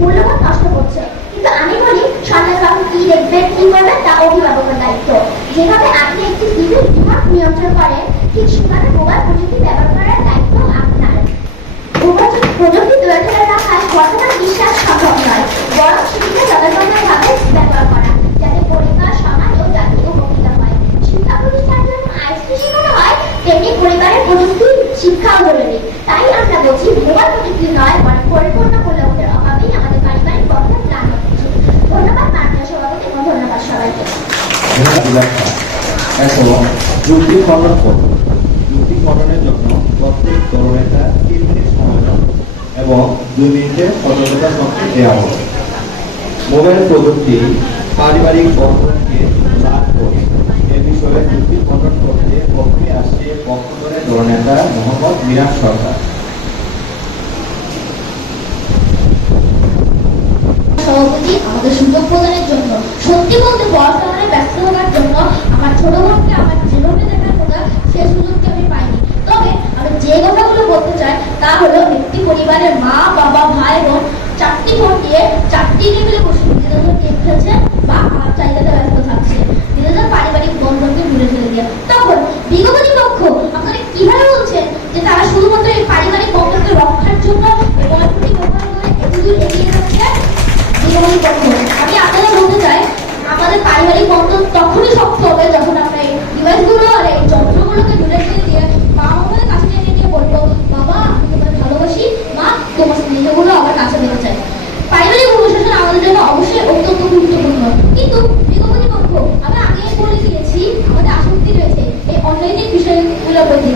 মূল্যবোধ নষ্ট করছে, কিন্তু আমি বলি সন্তান কখন কি দেখবে কি করবে তা অভিভাবকের দায়িত্ব। যেভাবে আপনি একটি টিভির রিমোট নিয়ন্ত্রণ করেন, ঠিক সেভাবে মোবাইল প্রযুক্তি ব্যবহার করার দায়িত্ব আপনার। প্রযুক্তি দূরে ঠেলে রাখায় বর্তমান বিশ্বাস সম্ভব নয়, বরং সেটিকে যথাযথভাবে ব্যবহার করা, যাতে পরিবার, সমাজ ও জাতি উপকৃত হয়। শিক্ষা প্রতিষ্ঠানের জন্য আইসিটি শেখানো হয়, তেমনি পরিবারের প্রযুক্তি শিক্ষাও জরুরি। তাই আমরা বলছি মোবাইল প্রযুক্তি নয় বরং পরিপূর্ণ মূল্যবোধের অভাবেই আমাদের পারিবারিক বন্ধন প্রাণ হচ্ছে। ধন্যবাদ মাননীয় সভাপতি এবং ধন্যবাদ সবাইকে। এখন যুক্তি খণ্ডন করব। যুক্তি খণ্ডনের জন্য প্রত্যেক দলনেতা 3 মিনিট সময় দেন এবং 2 মিনিটে সতর্কতা সঙ্গে দেওয়া হবে। মোবাইল প্রযুক্তি পারিবারিক বন্ধনকে লাভ করে এ বিষয়ে যুক্তি খণ্ডন করতে প্রথমে আসছে পক্ষধরের দলনেতা মোহাম্মদ মিরাজ সরকার। সভাপতি, আমাদের সুযোগ প্রদানের জন্য। সত্যি বলতে পড়াশোনায় ব্যস্ত হওয়ার জন্য আমার ছোট বোনকে আমার যেভাবে দেখার কথা সে সুযোগটি আমি পাইনি। তবে আমি যে কথাগুলো বলতে চাই তা হলো একটি পরিবারের মা, বাবা, ভাই, বোন 4টি ফোন দিয়ে 4টি টেবিলে বসে নিজেদের গেম খেলছে বা আমার চাহিদাতে ব্যস্ত থাকছে, নিজেদের পারিবারিক বন্ধনকে ভুলে ফেলে দিয়ে। তখন বিগত পক্ষ আপনারা কিভাবে বলছেন যে তারা শুধুমাত্র এই পারিবারিক বন্ধনকে রক্ষার জন্য এই গল্পটি ব্যবহার করে এতদূর এগিয়ে যাচ্ছে? আমি আপনাদের বলতে চাই আমাদের পারিবারিক বন্ধন তখনই শক্ত হবে যখন আমরা এই ডিভাইসগুলো আর এই যন্ত্রগুলোকে দূরে ঠেলে দিয়ে বাবা মায়ের কাছে নিয়ে গিয়ে বলবো, বাবা আমি তোমার ভালোবাসি, মা তোমার স্নেহগুলো আমার কাছে নিতে চাই। পারিবারিক অনুশাসন আমাদের জন্য অবশ্যই অত্যন্ত গুরুত্বপূর্ণ, কিন্তু বিগত পক্ষ আমরা আগে বলে দিয়েছি আমাদের আসক্তি রয়েছে এই অনলাইনের বিষয়গুলোর প্রতি।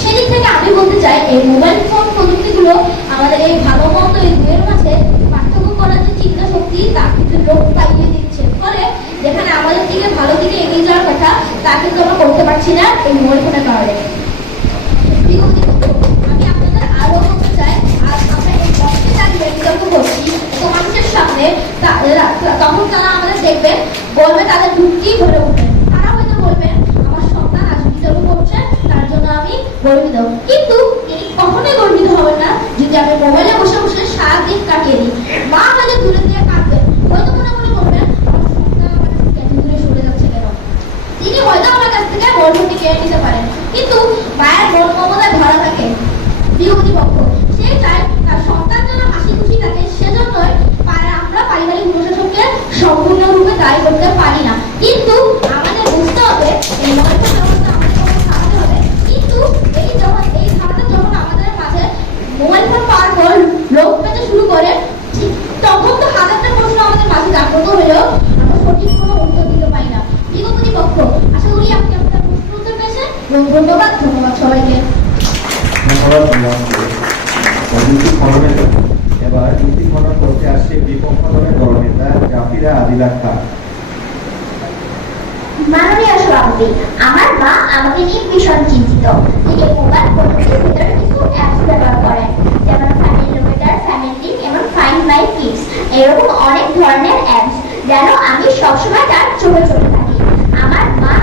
সেদিক থেকে আমি বলতে চাই এই মোবাইল ফোন প্রযুক্তিগুলো আমাদের এই ভালো মন্দ এই দুয়ের মাঝে পার্থক্য করার যে চিন্তা শক্তি তা কিন্তু লোক পাইয়ে দিচ্ছে, ফলে যেখানে আমাদের দিকে ভালো দিকে এগিয়ে যাওয়ার কথা তা কিন্তু আমরা করতে পারছি না এই মোবাইল ফোনের কারণে। আমি আপনাদের আরো বলতে চাই আজ আমরা এই বক্সে দাঁড়িয়ে বিতর্ক করছি তো মানুষের সামনে, তখন তারা আমাদের দেখবেন বলবে তাদের যুক্তি ভরে উঠবে, তারা হয়তো বলবেন আমার সন্তান আজ বিতর্ক করছে তার জন্য আমি গর্বিত, কিন্তু তিনি কখনোই গর্বিত হবেন না যদি আমি মোবাইলে বসে বসে সারাদিন কাটিয়ে দিই। মা হয়তো দূরে দিয়ে কাঁদবে, হয়তো মনে মনে বলবেন আমার সন্তান আমার কাছ থেকে এত দূরে সরে যাচ্ছে কেন। তিনি হয়তো আমার কাছ থেকে বন্ধনটি কেড়ে নিতে পারেন, কিন্তু মায়ের মন মমতায় ধরা থাকে বিরোধী পক্ষ। সে চায় তার সন্তান যেন হাসি খুশি থাকে, সেজন্যই আমরা পারিবারিক অনুশাসনকে সম্পূর্ণরূপে দায়ী করতে পারি না। কিন্তু আমাদের বুঝতে হবে এই মোবাইল ফোন ব্যবস্থা আমাদের কখন থামাতে হবে, কিন্তু এই ধারণা যখন আমাদের মাঝে মোবাইল ফোন পাওয়ার পর লোক পেতে শুরু করে তখন তো হাজারটা প্রশ্ন আমাদের মাঝে জাগ্রত হলেও আমরা সঠিক কোনো উত্তর দিতে পারি না। বিগত পক্ষ আশা করি আপনি আপনার প্রশ্ন উত্তর পেয়েছেন এবং ধন্যবাদ সবাইকে। এবার যুক্তি খণ্ডন করতে আসছে বিপক্ষ দলের দলনেতা জাফিরা আদিলা খান। মাননীয় সভাপতি, আমার মা আমাকে নিয়ে ভীষণ চিন্তিত। তিনি মোবাইল প্রযুক্তির ভিতরে কিছু অ্যাপস ব্যবহার করেন, যেমন ফ্যামিলিমিটার, ফ্যামিলি এবং ফাইন্ড মাই কিডস, এরকম অনেক ধরনের অ্যাপস, যেন আমি সবসময় তার চোখে চোখে থাকি। আমার মা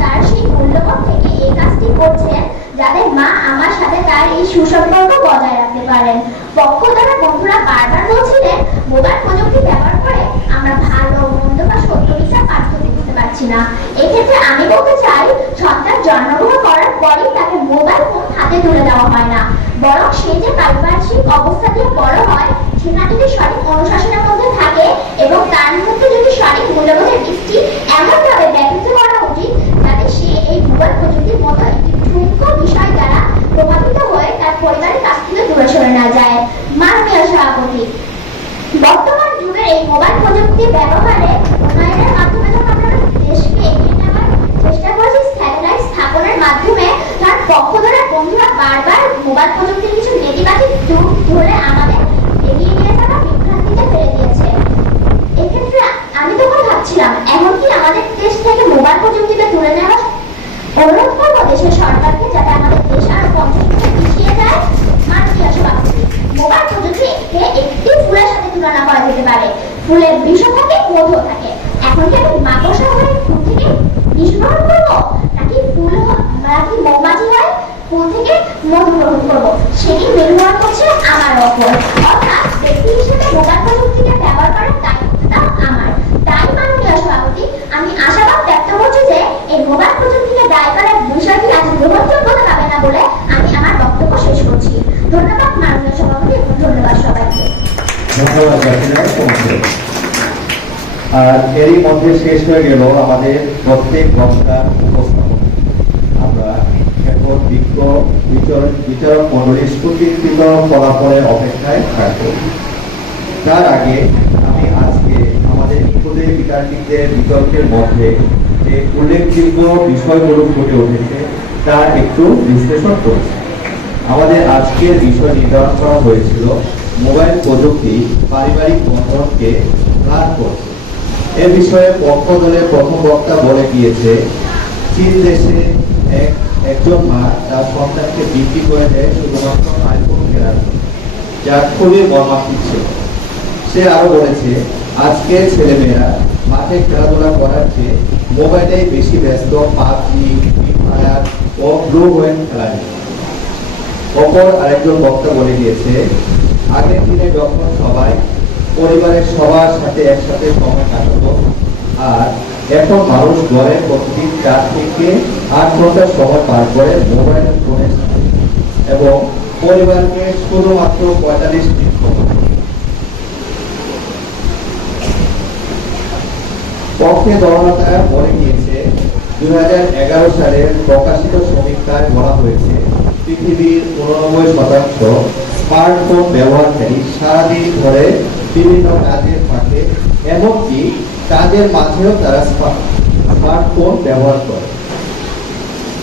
তার সেই মূল্যবোধ থেকে এই কাজটি করছেন, যাতে মা আমার সাথে তার এই সুসম্পর্ক বজায় রাখতে পারেন। পক্ষধরা বন্ধুরা বারবার বলছিলেন, মোবাইল প্রযুক্তি ব্যবহার করে আমরা ভালো মন্দ বা সত্য মিথ্যা পার্থক্য বুঝতে পারছি না। এক্ষেত্রে আমি বলতে চাই, সন্তান জন্মগ্রহণ করার পরেই তাকে মোবাইল ফোন হাতে তুলে দেওয়া হয় না, বরং সে যে পারিপার্শ্বিক অবস্থা দিয়ে বড় হয়, সেটা যদি সঠিক অনুশাসনের মধ্যে থাকে এবং তার মধ্যে যদি সঠিক মূল্যবোধের দিকটি এমনভাবে ব্যবহৃত করা উচিত, যাতে সে এই মোবাইল প্রযুক্তির মতো একটি ঠুনকো বিষয় দ্বারা প্রভাবিত হয়ে তার পরিবারের কাছ থেকে দূরে সরে না যায়। মাননীয় সভাপতি, বর্তমান যুগের এই মোবাইল প্রযুক্তি ব্যবহারে উন্নয়নের মাধ্যমে যখন আমরা দেশকে এগিয়ে নেওয়ার চেষ্টা করছি, স্যাটেলাইট স্থাপনের মাধ্যমে তার পক্ষধরা বন্ধুরা বারবার মোবাইল প্রযুক্তির কিছু নেতিবাচক দিক ধরে আমাদের এগিয়ে নিয়ে যাওয়া বিভ্রান্তিতে ফেলে দিয়েছে। এক্ষেত্রে আমি তখন ভাবছিলাম, এমনকি আমাদের দেশ থেকে মোবাইল প্রযুক্তিকে তুলে নেওয়া অনুরোধ করবো দেশের সরকারকে, যাতে আমাদের দেশ আরো 50 বছর পিছিয়ে যায়। মাননীয় সভাপতি, মোবাইল প্রযুক্তিকে একটি ফুলের সাথে তুলনা করা যেতে পারে। ফুলের বৃষ থাকে, মধু থাকে। এখন কি আমি মাকড়সা হয়ে ফুল থেকে বিষ গ্রহণ করবো, নাকি নাকি মৌমাছি হয়ে ফুল থেকে মধু গ্রহণ করবো, সেটি নির্ভর করছে আমার ওপর। অর্থাৎ ব্যক্তি হিসেবে মোবাইল প্রযুক্তিকে ব্যবহার করার দায়িত্বটাও আমার। তাই মাননীয় সভাপতি, আমি আশাবাদ ব্যক্ত করছি যে এই মোবাইল প্রযুক্তিকে দায় করার বিষয়টি আজ গ্রহণযোগ্যতা পাবে না বলে আমি আমার বক্তব্য শেষ করছি। ধন্যবাদ মাননীয় সভাপতি এবং ধন্যবাদ সবাইকে। ধন্যবাদ জাকিরা তোমাকে। আর এরই মধ্যে শেষ হয়ে গেল আমাদের প্রত্যেক বক্তার উপস্থাপন। আমরা এখন বিজ্ঞ বিচারক মন্ডলীর সুচিন্তিত ফলাফলের অপেক্ষায় থাকব। তার আগে আমি আজকে আমাদের নিকটে বিতার্কিকদের বিতর্কের মধ্যে যে উল্লেখযোগ্য বিষয়গুলো ফুটে উঠেছে তার একটু বিশ্লেষণ করেছি। আমাদের আজকের বিষয় নির্ধারণ করা হয়েছিল মোবাইল প্রযুক্তি পারিবারিক বন্ধনকে হ্রাস করছে। এ বিষয়ে পক্ষ দলের প্রথম বক্তা বলে গিয়েছে, চীন দেশে একজন মা তার সন্তানকে বিক্রি করে দেয় শুধুমাত্র আইফোন কেনার জন্য, যা খুবই মর্মান্তিক ছিল। সে আরো বলেছে, আজকে ছেলেমেয়েরা মাঠে খেলাধুলা করার চেয়ে মোবাইলেই বেশি ব্যস্ত পাবজি, ফ্রি ফায়ার ও ব্লু হোয়েল খেলা নিয়ে। অপর আরেকজন বক্তা বলে গিয়েছে, আগের দিনে যখন সবাই পরিবারের সবার সাথে একসাথে সময় কাটাতো, আর এখন মানুষ ঘরের প্রতিদিন 4 থেকে 8 ঘন্টা সময় পার করে মোবাইল ফোনের সাথে, এবং পরিবারকে শুধুমাত্র 45 মিনিট সময়। পক্ষে দলনেতা বলে গিয়েছে, 2011 সালের প্রকাশিত সমীক্ষায় বলা হয়েছে, পৃথিবীর 89% স্মার্টফোন ব্যবহারকারী সারাদিন ধরে বিভিন্ন কাজের ফাঁকে, এমনকি কাজের মাঝেও তারা স্মার্টফোন ব্যবহার করে।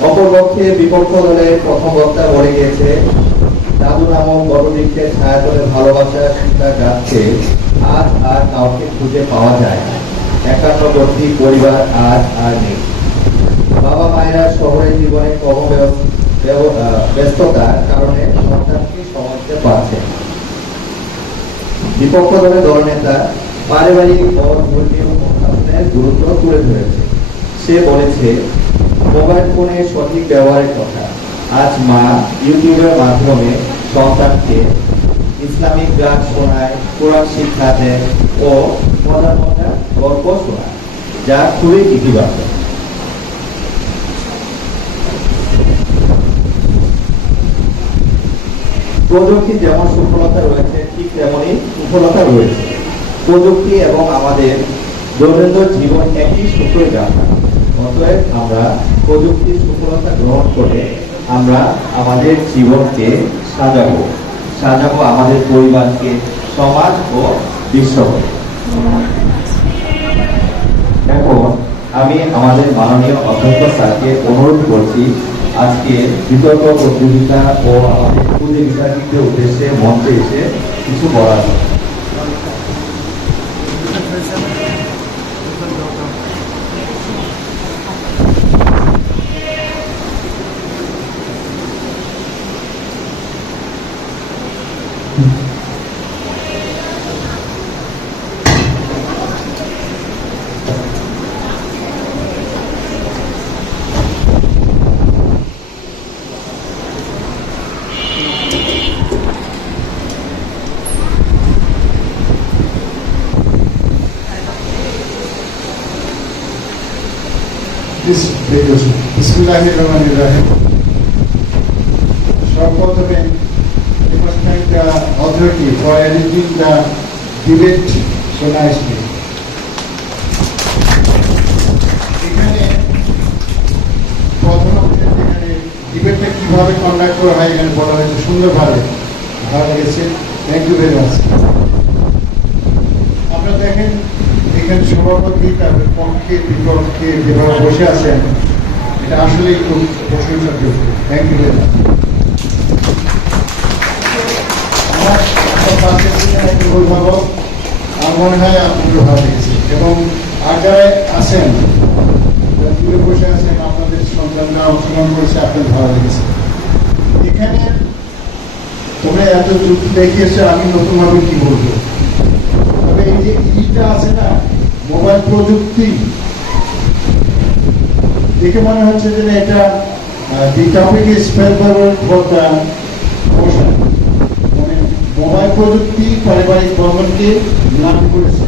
অপরপক্ষে বিপক্ষ দলের প্রথম বক্তা বলে গিয়েছে, দাদু নামক বড়দিককে ছায়া করে ভালোবাসার চিন্তা গাছকে আজ আর কাউকে খুঁজে পাওয়া যায় না। একান্নবর্তী পরিবার আজ আর নেই। বাবা মায়েরা শহরের জীবনে ব্যস্ততার কারণে সন্তানকে সময় দিতে পারছে। বিপক্ষ দলের দলনেতা পারিবারিক ও ধর্মীয় অনুশাসনের গুরুত্ব তুলে ধরেছে। সে বলেছে, মোবাইল ফোনের সঠিক ব্যবহারের কথা। আজ মা ইউটিউবের মাধ্যমে সন্তানকে ইসলামিক গান শোনায়, কোরআন শিক্ষা দেয় ও মজার মজার গল্প শোনায়, যা খুবই ইতিবাচক। প্রযুক্তি যেমন সফলতা রয়েছে, ঠিক তেমনই কুফলতা রয়েছে। প্রযুক্তি এবং আমাদের দৈনন্দিন জীবন একই সূত্রে গাঁথা। অতএব আমরা প্রযুক্তির সফলতা গ্রহণ করে আমরা আমাদের জীবনকে সাজাবো আমাদের পরিবারকে, সমাজ ও বিশ্বকে। এখন আমি আমাদের মাননীয় অধ্যক্ষ স্যারকে অনুরোধ করছি আজকে বিতর্ক প্রতিযোগিতা ও আমাদের খুদে বিতার্কিকদের উদ্দেশ্যে মঞ্চে এসে কিছু বলার। Please take your seat. Bismillahirrahmanirrahim. সর্বপ্রথমে we must thank the authority for arranging the debate so nicely. এখানে প্রথম এখানে ডিবেটটা কিভাবে কন্ডাক্ট করা হয় এখানে বলা হয়েছে সুন্দরভাবে, ভালো লেগেছে, থ্যাংক ইউ ভেরি মাচ। আপনারা দেখেন এখানে সভাপতি তাদের পক্ষে বিপক্ষে যেভাবে বসে আছেন, এটা আসলেই খুব প্রশংসাযোগ্য, থ্যাংক ইউ ভেরি মাচ। আমার পাশের দিকে একটু অভিভাবক, আমার মনে হয় আপনাদের ভালো লেগেছে, এবং আর যারা আছেন দূরে বসে আছেন আপনাদের সন্তানরা অংশগ্রহণ করেছে, আপনাদের ভালো লেগেছে। এখানে তোমরা এত যুক্তি দেখিয়েছো, আমি নতুনভাবে কি বলবো, তবে এই যে ইটা আছে না মোবাইল প্রযুক্তি, দেখে মনে হচ্ছে যে এটা the topic is favourable for the motion, মানে মোবাইল প্রযুক্তি পারিবারিক বন্ধনকে নাম করেছে।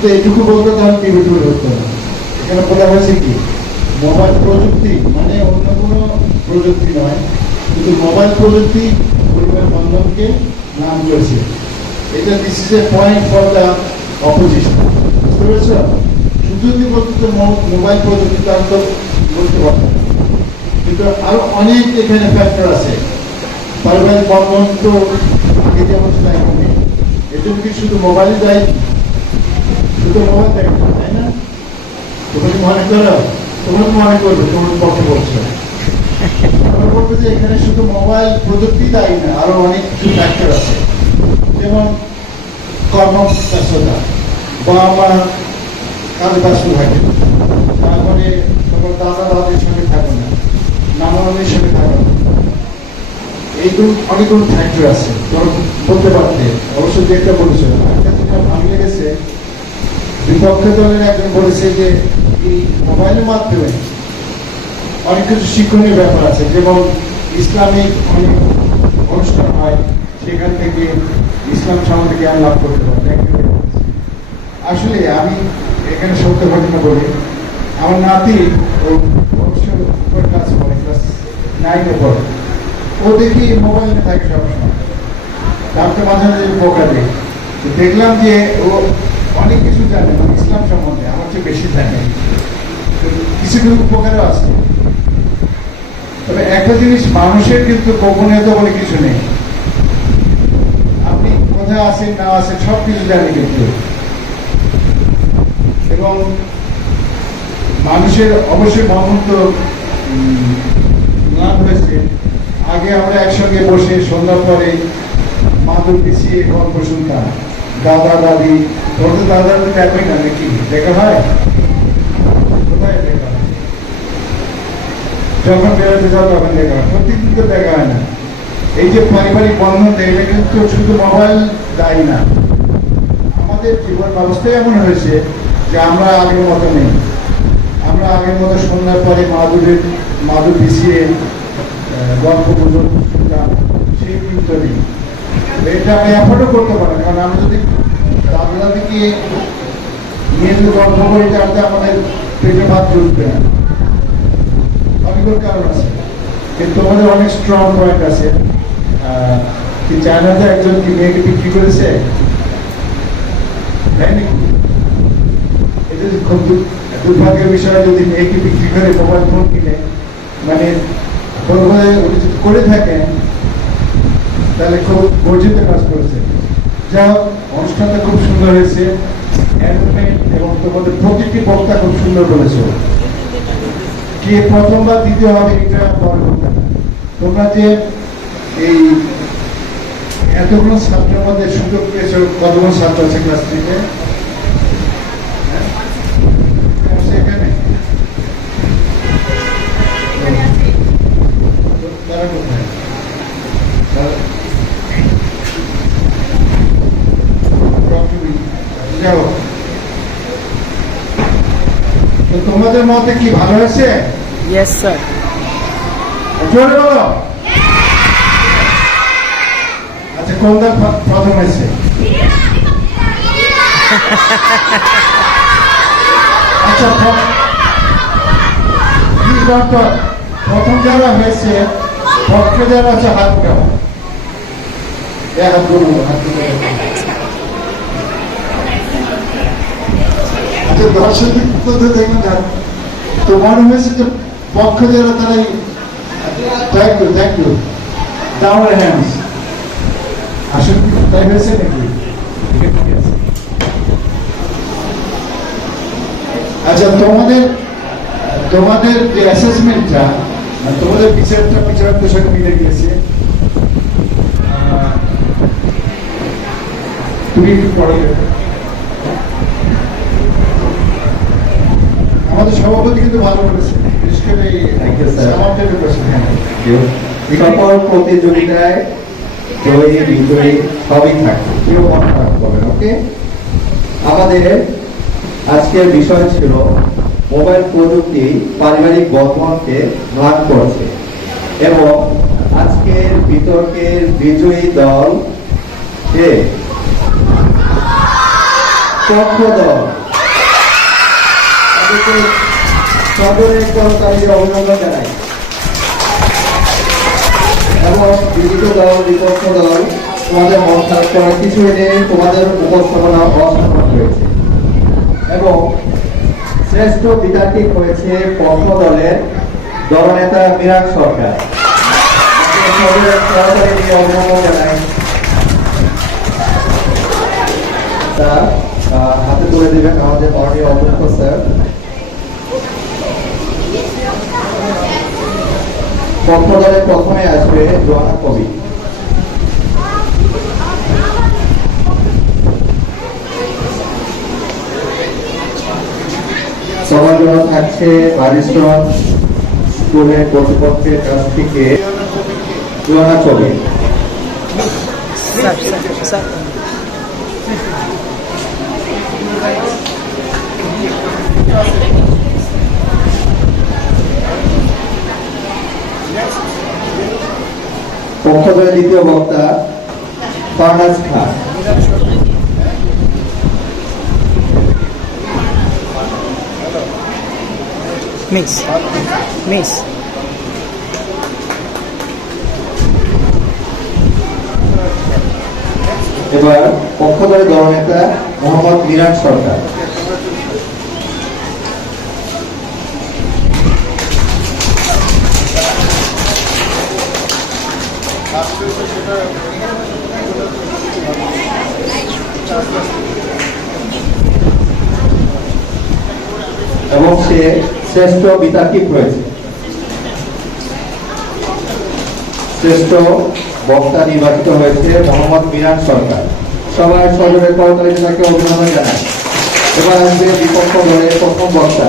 তো এইটুকু বলতে তাহলে ডিবেটেবল হতে হবে। এখানে বলা হয়েছে কি মোবাইল প্রযুক্তি মানে অন্য কোনো প্রযুক্তি নয়, কিন্তু মোবাইল প্রযুক্তি পরিবার বন্ধনকে নাম করেছে। এটা this is a point for the opposition, বুঝতে পেরেছ? শুধু যদি বলতে তো মোবাইল প্রযুক্তি তার তো বলতে পারতাম, কিন্তু আরো অনেক এখানে ফ্যাক্টর আছে। পারিবারিক বন্ধন তো আগে যেমন ছিল এখন নেই, এর জন্য কি শুধু মোবাইলই দায়ী? শুধু মোবাইল দায়ী না, তাই না? তোমরা কি মনে করো? তোমরা তো মনে করবে তোমার পক্ষে বলছো, তোমরা বলবে যে এখানে শুধু মোবাইল প্রযুক্তি দায়ী না, আরো অনেক কিছু ফ্যাক্টর আছে, যেমন কর্মব্যস্ততা, বাবা মা কাজে ব্যস্ত থাকে, তারপরে তোমার দাদা দাদির সঙ্গে থাকো না, নানা নানির সঙ্গে থাকো না, এইগুলো অনেকগুলো ফ্যাক্টর আছে। তোমরা বলতে পারতে অবশ্যই যেটা বলেছো, একটা যেটা ভালো লেগেছে, বিপক্ষ দলের একজন বলেছে যে এই মোবাইলের মাধ্যমে অনেক কিছু শিক্ষণীয় ব্যাপার আছে, যেমন ইসলামিক অনেক অনুষ্ঠান হয়, সেখান থেকে ইসলাম সম্বন্ধে জ্ঞান লাভ করতে পারে। আসলে আমি এখানে সত্য ঘটনা বলি, আমার নাতি ও অবশ্যই কাজ করে, ক্লাস 9-এ পড়ে, ও দেখি মোবাইল নিয়ে থাকে সবসময়, তারপরে মাঝে মাঝে বোকা দেয়। দেখলাম যে ও অনেক কিছু জানে, মানে ইসলাম সম্বন্ধে আমার চেয়ে বেশি জানে, কিছু কিছু উপকারও আছে। তবে একটা জিনিস, মানুষের কিন্তু গোপনীয়তা বলে কিছু নেই, আপনি কোথায় আছেন না আছেন সব কিছু জানি কিন্তু, এবং মানুষের অবশ্যই বন্ধন তো লাভ হয়েছে। আগে আমরা একসঙ্গে বসে সন্ধ্যার পরে মাদুর পিছিয়ে গল্প শুনতাম, দাদা দাদি, তোর তো দাদা দাদি দেখবে না নাকি? দেখা হয়? কোথায় দেখা হয়? যখন বেরোতে যাও তখন দেখা হয়, প্রতিদিন তো দেখা হয় না। এই যে পারিবারিক বন্ধন, এটা কিন্তু শুধু মোবাইল দায়ী না, আমাদের জীবন ব্যবস্থায় এমন হয়েছে যে আমরা আগের মতো নেই। আমরা আগের মতো সন্ধ্যার পরে মাদুর পিছিয়ে গল্প গুজব শুনতাম, সেই কিন্তু নেই। এটা আমি অ্যাফোর্ডও করতে পারি, কারণ আমরা যদি দাদা দাদিকে নিয়ে যদি গল্প করি তাহলে আমাদের পেটে ভাত জুটবে না, অনেকগুলো কারণ আছে। কিন্তু তোমাদের অনেক স্ট্রং পয়েন্ট আছে। কি চায়নাতে একজন কি মেয়েকে বিক্রি করেছে, তাই নাকি? এটা খুব দুর্ভাগ্যের বিষয়, যদি মেয়েকে বিক্রি করে মোবাইল ফোন কিনে, মানে করে থাকেন তাহলে খুব গর্জিত কাজ করেছে। যা হোক, অনুষ্ঠানটা খুব সুন্দর হয়েছে, এবং তোমাদের প্রতিটি বক্তা খুব সুন্দর বলেছে। কে প্রথম বা দ্বিতীয় হবে এটা বড় কথা না, তোমরা যে এই এতগুলো ছাত্রের মধ্যে সুযোগ পেয়েছ, কতগুলো ছাত্র আছে ক্লাস 3-তে? এখানে তারা কোথায়? যাও, তো তোমাদের মতে কি ভালো হয়েছে? Yes, sir. জোরে বলো। আচ্ছা, কোনটা প্রথম হয়েছে? আচ্ছা, চূড়ান্ত প্রথম যারা হয়েছে পক্ষে যারা আছে হাত উঠাও, হাত গুলো হাত গুলো। দর্শকদের মধ্যে দেখবেন তোমার হয়েছে যে পক্ষ যারা তারাই। Thank you down hands. আসলে কি তাই হয়েছে নাকি? আচ্ছা, তোমাদের যে অ্যাসেসমেন্টটা, তোমাদের বিচারকদের সঙ্গে মিলে গিয়েছে। তুমি কি পড়ে আমাদের সভাপতি কিন্তু ভালো করেছে, বিশেষ করে সকল প্রতিযোগিতায় জয়ী বিজয়ী সবই থাকে, কেউ মন খারাপ করবেন। ওকে, আমাদের আজকের বিষয় ছিল মোবাইল প্রযুক্তি পারিবারিক বন্ধনকে ভাগ করছে, এবং আজকের বিতর্কের বিজয়ী দল কে? পক্ষ দল। সকলের কর্মচারী অভিনন্দন জানাই, এবং বিজিত দল বিপক্ষ দল তোমাদের মন খারাপ করার কিছু নেই, তোমাদের উপস্থাপনা অসাধারণ হয়েছে, এবং শ্রেষ্ঠ বিতার্কিক হয়েছে পক্ষ দলের দলনেতা মিরাজ সরকার। সকলের কর্মচারী নিয়ে অভিনন্দন জানাই। তা হাতে তুলে দেবেন আমাদের মাননীয় অধ্যক্ষ স্যার। পক্ষ দলে প্রথমে আসবে জোয়ানা কবি। সবার জন্য থাকছে বারিস্টন স্কুলের কর্তৃপক্ষের কাছ থেকে জোয়ানা কবি। পক্ষ দলের দ্বিতীয় বক্তা ফারহাজ খান। মিস এবার পক্ষ দলের দলনেতা মোহাম্মদ মিরাজ সরকার। এবং সে শ্রেষ্ঠ বিতার্কিক হয়েছে। শ্রেষ্ঠ বক্তা নির্বাচিত হয়েছে মোহাম্মদ মিরাজ সরকার। সবাই সজোরে করতালি তাকে অভিনন্দন জানায়। এবার আসবে বিপক্ষ দলের প্রথম বক্তা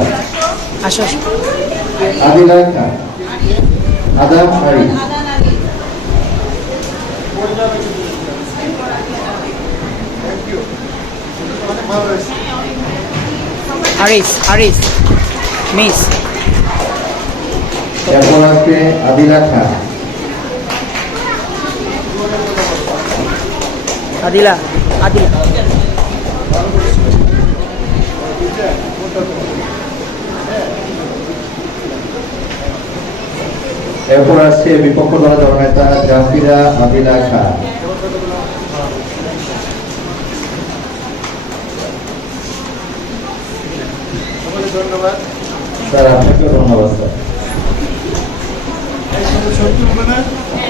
আদিলা খান, আদাম আরি। আরিস মিস। এরপর আসবে আদিলা খান। আদিলা এরপর আসছে বিপক্ষ দলের দলনেতা জাফিরা আদিলা খান। ধন্যবাদ স্যার, আপনাকেও ধন্যবাদ স্যার। স্যার।